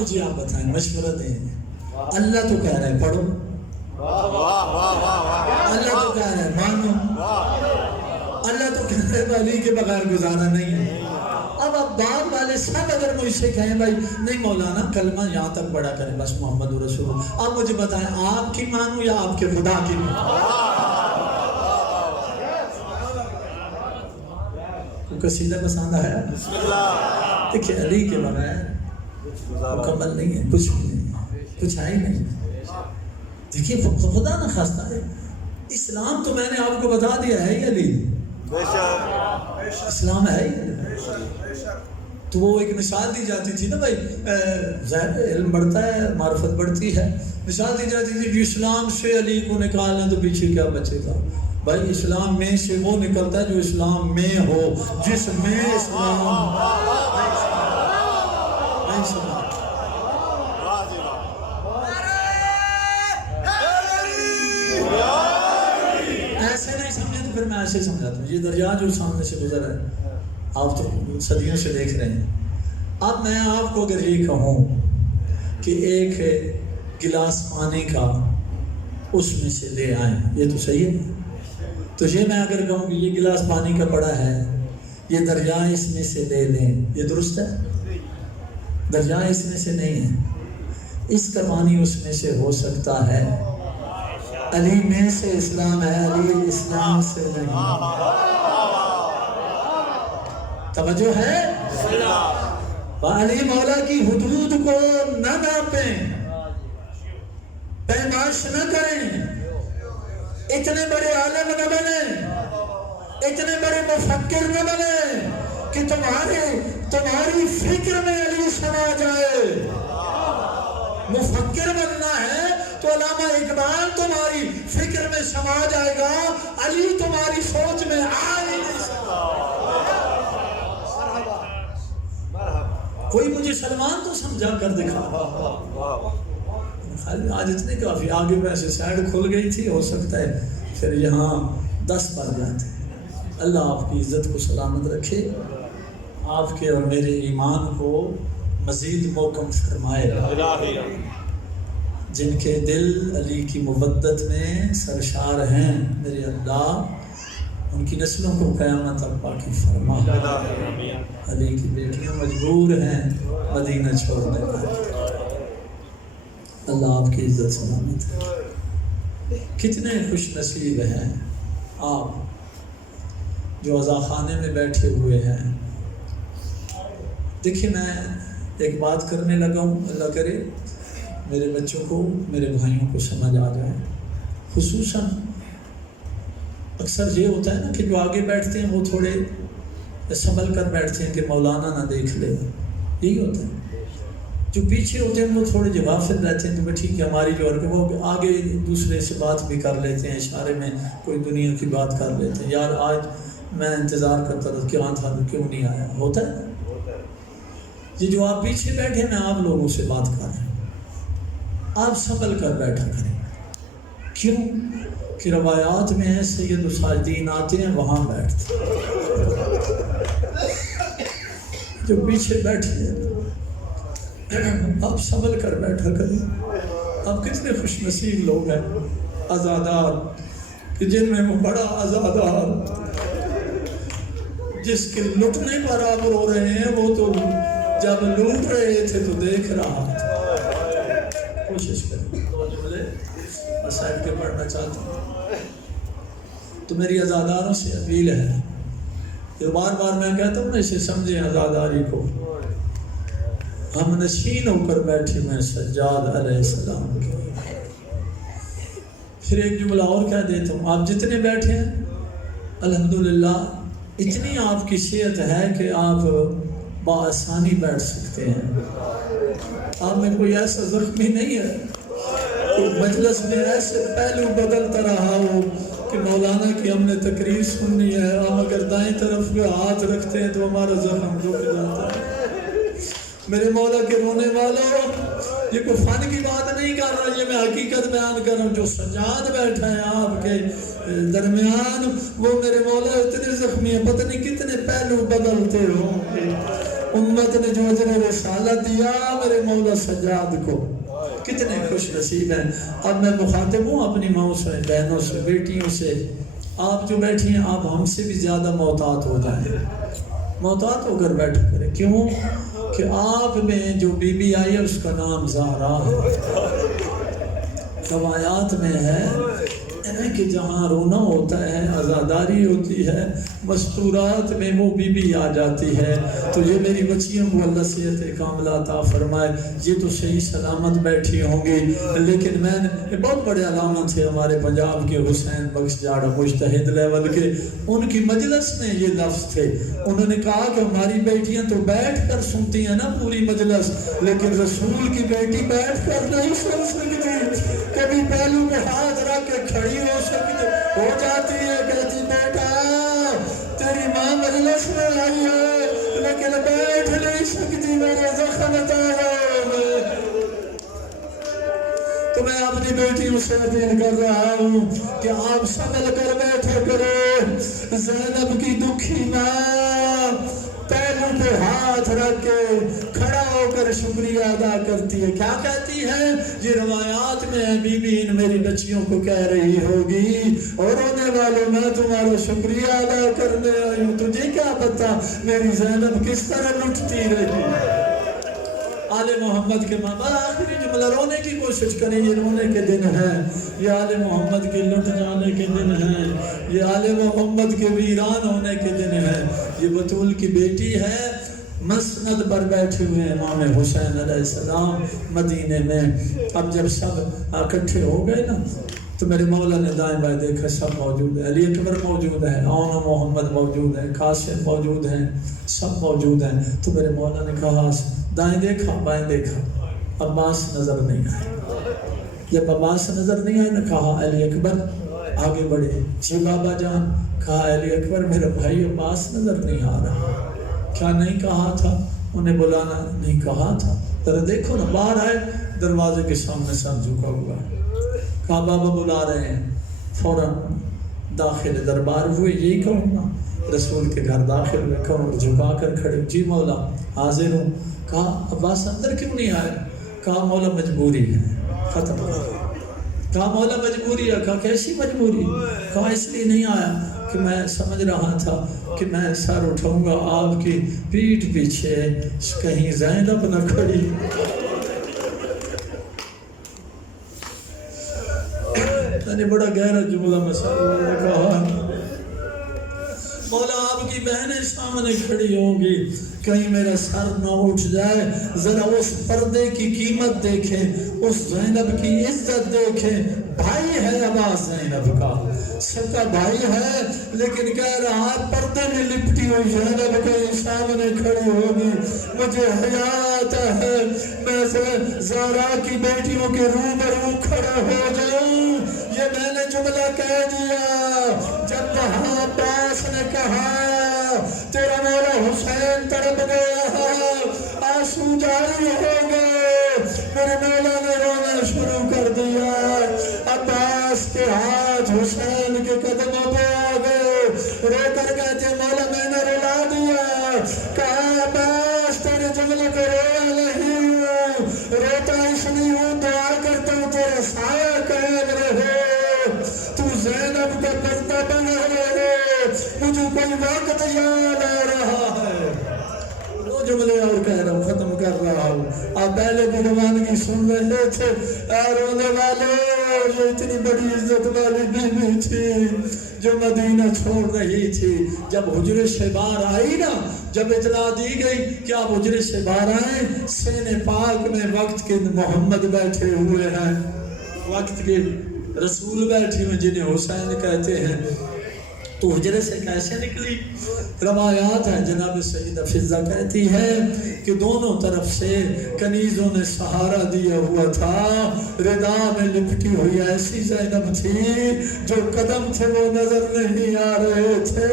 مجھے آپ بتائیں مشورہ دیں. اللہ تو کہہ رہا ہے پڑھو. اللہ تو کہہ رہا ہے مانو. اللہ تو کہہ رہا ہے علی کے بغیر گزارا نہیں ہے. اب بعد والے سب اگر مجھ سے کہیں بھائی نہیں مولانا کلمہ یہاں تک بڑا کریں بس محمد رسول اللہ. اب مجھے بتائیں آپ کی مانو یا آپ کے خدا کی مانو. قصیدہ پسند آیا؟ دیکھیں علی کے بغیر مکمل نہیں ہے. کچھ بھی نہیں کچھ ہے ہی نہیں. دیکھیے خدا نہ خواستہ ہے اسلام تو میں نے آپ کو بتا دیا ہے علی اسلام ہے ہی. تو وہ ایک مثال دی جاتی تھی نا بھائی علم بڑھتا ہے معرفت بڑھتی ہے. مثال دی جاتی تھی کہ اسلام سے علی کو نکالیں تو پیچھے کیا بچے گا. بھائی اسلام میں سے وہ نکلتا ہے جو اسلام میں ہو. جس میں اسلام ایسے نہیں سمجھے تو پھر میں ایسے سمجھاتا ہوں. یہ دریا جو سامنے سے گزر ہے آپ تو صدیوں سے دیکھ رہے ہیں. اب میں آپ کو اگر یہ کہوں کہ ایک گلاس پانی کا اس میں سے لے آئیں یہ تو صحیح ہے. تو یہ میں اگر کہوں کہ یہ گلاس پانی کا پڑا ہے یہ دریا اس میں سے لے لیں یہ درست ہے؟ دریا اس میں سے نہیں ہے. اس کا پانی اس میں سے ہو سکتا ہے. علی میں سے اسلام ہے علی اسلام سے نہیں. توجہ ہے؟ علی مولا کی حدود کو نہ ناپیں پیمائش نہ کریں. اتنے بڑے عالم نہ بنے اتنے بڑے مفکر نہ بنے کہ تمہاری فکر میں علی سما جائے. مفکر بننا ہے تو علامہ اقبال تمہاری فکر میں سما جائے گا. علی تمہاری سوچ میں آئے نہیں سکتا. کوئی مجھے سلمان تو سمجھا کر دکھا. آج اتنے کافی آگے ویسے سائڈ کھل گئی تھی ہو سکتا ہے پھر یہاں 10 بڑھ جاتے. اللہ آپ کی عزت کو سلامت رکھے. آپ کے اور میرے ایمان کو مزید محکم فرمائے. جن کے دل علی کی مودت میں سرشار ہیں میرے اللہ ان کی نسلوں کو قیامت تک پاکی فرما. علی کی بیٹیاں مجبور ہیں مدینہ چھوڑنے کا. اللہ آپ کی عزت سلامت ہے. کتنے خوش نصیب ہیں آپ جو عزاخانے میں بیٹھے ہوئے ہیں. دیکھیے میں ایک بات کرنے لگا ہوں اللہ کرے میرے بچوں کو میرے بھائیوں کو سمجھ آ جائے. خصوصاً اکثر یہ ہوتا ہے نا کہ جو آگے بیٹھتے ہیں وہ تھوڑے سنبھل کر بیٹھتے ہیں کہ مولانا نہ دیکھ لے. یہی ہوتا ہے. جو پیچھے ہوتے ہیں وہ تھوڑے جو غافل رہتے ہیں تو وہ ٹھیک ہے ہماری جو اور وہ آگے دوسرے سے بات بھی کر لیتے ہیں، اشارے میں کوئی دنیا کی بات کر لیتے ہیں، یار آج میں انتظار کرتا تھا کیا تھا کیوں نہیں آیا، ہوتا ہے۔ یہ جو آپ پیچھے بیٹھے میں آپ لوگوں سے بات کر رہا ہوں، آپ سنبھل کر بیٹھا کریں، کیوں کہ روایات میں ہے سید الساجدین آتے ہیں وہاں بیٹھتے جو پیچھے بیٹھے ہیں آپ سنبھل کر بیٹھا کریں۔ آپ کتنے خوش نصیب لوگ ہیں آزادار کہ جن میں وہ بڑا آزادار جس کے لٹنے پر آپ رو رہے ہیں وہ تو جب لوٹ رہے تھے تو دیکھ رہا تھا۔ کوشش کریں مسائل کے پڑھنا چاہتا ہوں تو میری آزاداروں سے اپیل ہے کہ بار بار میں کہتا ہوں نا اسے سمجھیں آزاداری کو، ہم نشین ہو کر بیٹھے ہوئے سجاد علیہ السلام کے۔ پھر ایک جملہ اور کہہ دیتا ہوں، آپ جتنے بیٹھے ہیں الحمدللہ اتنی آپ کی صحت ہے کہ آپ بآسانی بیٹھ سکتے ہیں، آپ میں کوئی ایسا زخمی نہیں ہے، کوئی مجلس میں ایسے پہلو بدلتا رہا ہو کہ مولانا کی ہم نے تقریر سننی ہے، ہم اگر دائیں طرف پہ ہاتھ رکھتے ہیں تو ہمارا زخم رک جاتا ہے۔ میرے مولا کے رونے والوں، یہ کوئی فن کی بات نہیں کر رہا، یہ میں حقیقت بیان کر رہا ہوں۔ جو سجاد بیٹھا ہے آپ کے درمیان وہ میرے مولا اتنے زخمی ہیں، پتہ نہیں کتنے پہلو بدلتے ہوں گے۔ امت نے جو اجر رسالت دیا میرے مولا سجاد کو، کتنے خوش نصیب ہیں۔ اب میں مخاطب ہوں اپنی ماؤں سے، بہنوں سے، بیٹیوں سے، آپ جو بیٹھی ہیں آپ ہم سے بھی زیادہ محتاط ہو جائیں، محتاط ہو کر بیٹھا کریں۔ کیوں کہ آپ میں جو بی بی آئی ہے اس کا نام زہرا ہے۔ روایات میں ہے کہ جہاں رونا ہوتا ہے عزاداری ہوتی ہے، مستورات میں وہ بی بی آ جاتی ہے۔ تو یہ میری بچیوں کو اللہ صحت کاملہ عطا فرمائے، یہ تو صحیح سلامت بیٹھی ہوں گی، لیکن میں نے بہت بڑے علامت تھے ہمارے پنجاب کے حسین بخش جاڑا مجتہد لیول کے، ان کی مجلس میں یہ لفظ تھے، انہوں نے کہا کہ ہماری بیٹیاں تو بیٹھ کر سنتی ہیں نا پوری مجلس، لیکن رسول کی بیٹی بیٹھ کر نہیں سن سکتی، کبھی پہلو پہ ہاتھ رکھ کے کھڑی ہو جاتی ہے، کہتی بیٹا تیری ماں مجلس میں آئی ہے لیکن بیٹھ نہیں سکتی، میرے زخم تارا۔ تو میں اپنی بیٹیوں سے اپیل کر رہا ہوں کہ آپ سنبھل کر بیٹھے کرو۔ زینب کی دکھی ماں پہلو پہ ہاتھ رکھ کے کھڑا ہو کر شکریہ ادا کرتی ہے، کیا کہتی ہے؟ یہ روایات میں ہے، بی بی ان میری بچیوں کو کہہ رہی ہوگی، اور رونے والوں میں تمہارا شکریہ ادا کرنے آئی ہوں، تجھے کیا پتا میری زینب کس طرح لٹتی رہی۔ آل محمد کے ماں باپ، آخری جملہ رونے کی کوشش کریں، یہ رونے کے دن ہیں، یہ آل محمد کے لٹ جانے کے دن ہیں، یہ آل محمد کے ویران ہونے کے دن ہیں۔ یہ بطول کی بیٹی ہے، مسند پر بیٹھے ہوئے امام حسین علیہ السلام مدینے میں۔ اب جب سب اکٹھے ہو گئے نا تو میرے مولا نے دائیں بائیں دیکھا، سب موجود ہے، علی اکبر موجود ہے، آن محمد موجود ہے، قاسم موجود ہیں، سب موجود ہیں۔ تو میرے مولا نے کہا، دائیں دیکھا بائیں دیکھا، عباس نظر نہیں آئے۔ جب عباس نظر نہیں آئے نا کہا علی اکبر، آگے بڑھے، جی بابا جان، کہا علی اکبر میرا بھائی عباس نظر نہیں آ رہا۔ کیا نہیں کہا تھا انہیں بلانا؟ نہیں کہا تھا، ذرا دیکھو نا، باہر آئے، دروازے کے سامنے سر جھکا ہوا ہے۔ کہا بابا بلا رہے ہیں، فوراً داخل دربار ہوئے، یہی کہوں نا، رسول کے گھر داخل ہوئے، کہوں جھکا کر کھڑے، جی مولا حاضر ہوں۔ کہا عباس اندر کیوں نہیں آئے؟ کہا مولا مجبوری ہے، ختم کر۔ کہا مولا مجبوری ہے؟ کہا کیسی مجبوری؟ کہا اس لیے نہیں آیا کہ میں سمجھ رہا تھا کہ میں سر اٹھاؤں گا آپ کی پیٹھ پیچھے کہیں زینب نہ کھڑی۔ میں نے بڑا گہرا جملہ مسئلہ کہا، مولا آپ کی بہنیں سامنے کھڑی ہوں گی، کہیں میرا سر نہ اٹھ جائے، ذرا اس پردے کی قیمت دیکھیں، اس زینب کی عزت دیکھیں۔ بھائی ہے عباس زینب کا، سب کا بھائی ہے، لیکن کہہ رہا پردے میں لپٹی ہوئی زینب کے سامنے کھڑی ہوگی، مجھے حیات ہے میں زہرا کی بیٹیوں کے روبرو کھڑا ہو جاؤں۔ یہ میں نے جملہ کہہ دیا جب وہاں عباس نے کہا تیرا مولا حسین تڑپ گیا، آنسو جاری ہو گئے، میرے مولا نے رونا شروع کر دیا۔ عباس کے ہاتھ حسین کے قدموں پہ آ گئے، رو کر کہتے مولا میں نے رلا دیا۔ کہا عباس تیرے جملے کو رویا نہیں ہوں، روتا اس لیے ہوں دعا کرتا ہوں تیرا سایہ قائم رہے، تو زینب کا پردہ بنا رہے، مجھے کوئی وقت یاد آ رہا ہے۔ دو جملے اور کہہ رہا ہوں، ختم کر رہا ہوں۔ آپ پہلے بھی روانگی سن رہے تھے، اے رونے والے یہ اتنی بڑی عزت والی بیوی تھی جو مدینہ چھوڑ رہی تھی، جب حجرے سے باہر آئی نا، جب اطلاع دی گئی کہ آپ حجرے سے باہر آئیں، سینے پاک میں وقت کے محمد بیٹھے ہوئے ہیں، وقت کے رسول بیٹھے ہوئے جنہیں حسین کہتے ہیں، تو حجرے سے کیسے نکلی؟ روایات ہیں، جناب سیدہ فضہ کہتی ہے کہ دونوں طرف سے کنیزوں نے سہارا دیا ہوا تھا، ردا میں لپٹی ہوئی ایسی زینب تھی جو قدم تھے وہ نظر نہیں آ رہے تھے،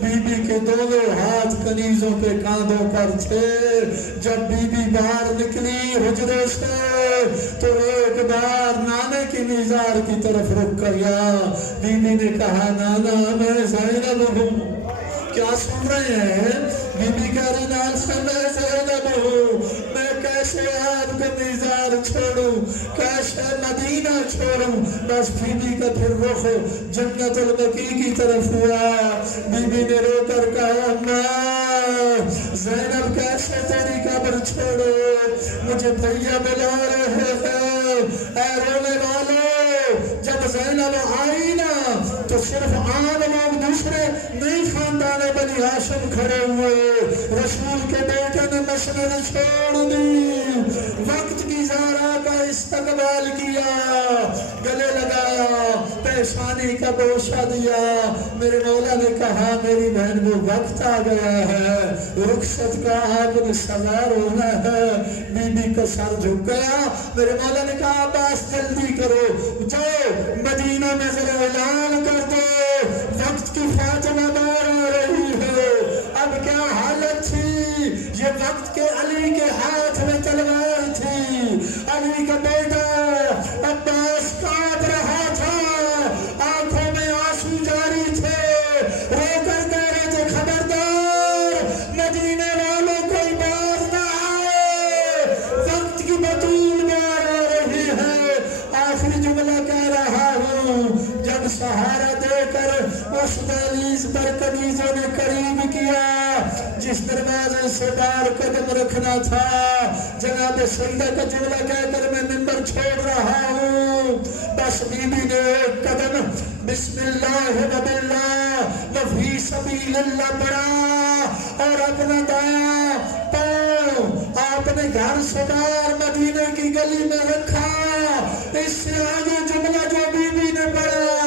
بی بی کے دونوں ہاتھ کنیزوں کے کاندھوں پر تھے۔ جب بی بی باہر نکلی حجرے سے تو ایک بار نانے کی نظار کی طرف رک گیا، بی بی نے کہا نانا میں زینب ہوں۔ کیا سن رہے ہیں؟ بی بی کہہ رہی نال سے میں زینب ہوں، میں کیسے آپ کا نظار چھوڑوں، کیسے مدینہ چھوڑوں؟ بس بی بی کا پھر رخ جنت البقیع کی طرف ہوا، بی بی نے رو کر کہا ماں زینب کیسے تیری قبر چھوڑے، مجھے بھیا بلا رہے ہیں۔ اے رونے والے جب زینب آئی نا تو صرف عام لوگ دوسرے نہیں خاندان بنی ہاشم کھڑے ہوئے، رسول کے بیٹے نے مسند چھوڑ دی، وقت کی زہرا کا استقبال کیا، گلے لگایا، پیشانی کا بوسہ دیا۔ میرے مولا نے کہا میری بہن وہ وقت آ گیا ہے، رخصت کا آپ نے سوار ہونا ہے۔ بی بی کا سر جھک گیا، میرے مولا نے کہا عباس جلدی کرو، جاؤ مدینہ میں ذرا اعلان کر دو وقت کی فاطمہ باہر آ رہی ہے۔ اب کیا حالت تھی، یہ وقت کے علی کے ہاتھ میں تلوار تھی، علی کا بیٹا عباس کانپ رہا تھا، آنکھوں میں آنسو جاری تھے، رو کر کہہ رہے تھے خبردار مدینے والوں کوئی باز نہ آئے، وقت کی بطول باہر آ رہی ہے۔ آخری جملہ کہہ رہا ہوں، جب سہارا دے کر اس دہلیز پر کنیزوں نے قریب کیا جس دروازے سے باہر قدم رکھنا تھا، جناب سیدہ کا جملہ کہہ کر میں ممبر چھوڑ رہا ہوں، بس بی بی نے ایک قدم بسم اللہ وباللہ وفی سبیل اللہ پڑھا اور اپنا دایاں پاؤں آپ نے گھر سے باہر مدینے کی گلی میں رکھا۔ اس سے آگے جملہ جو بی بی نے پڑھا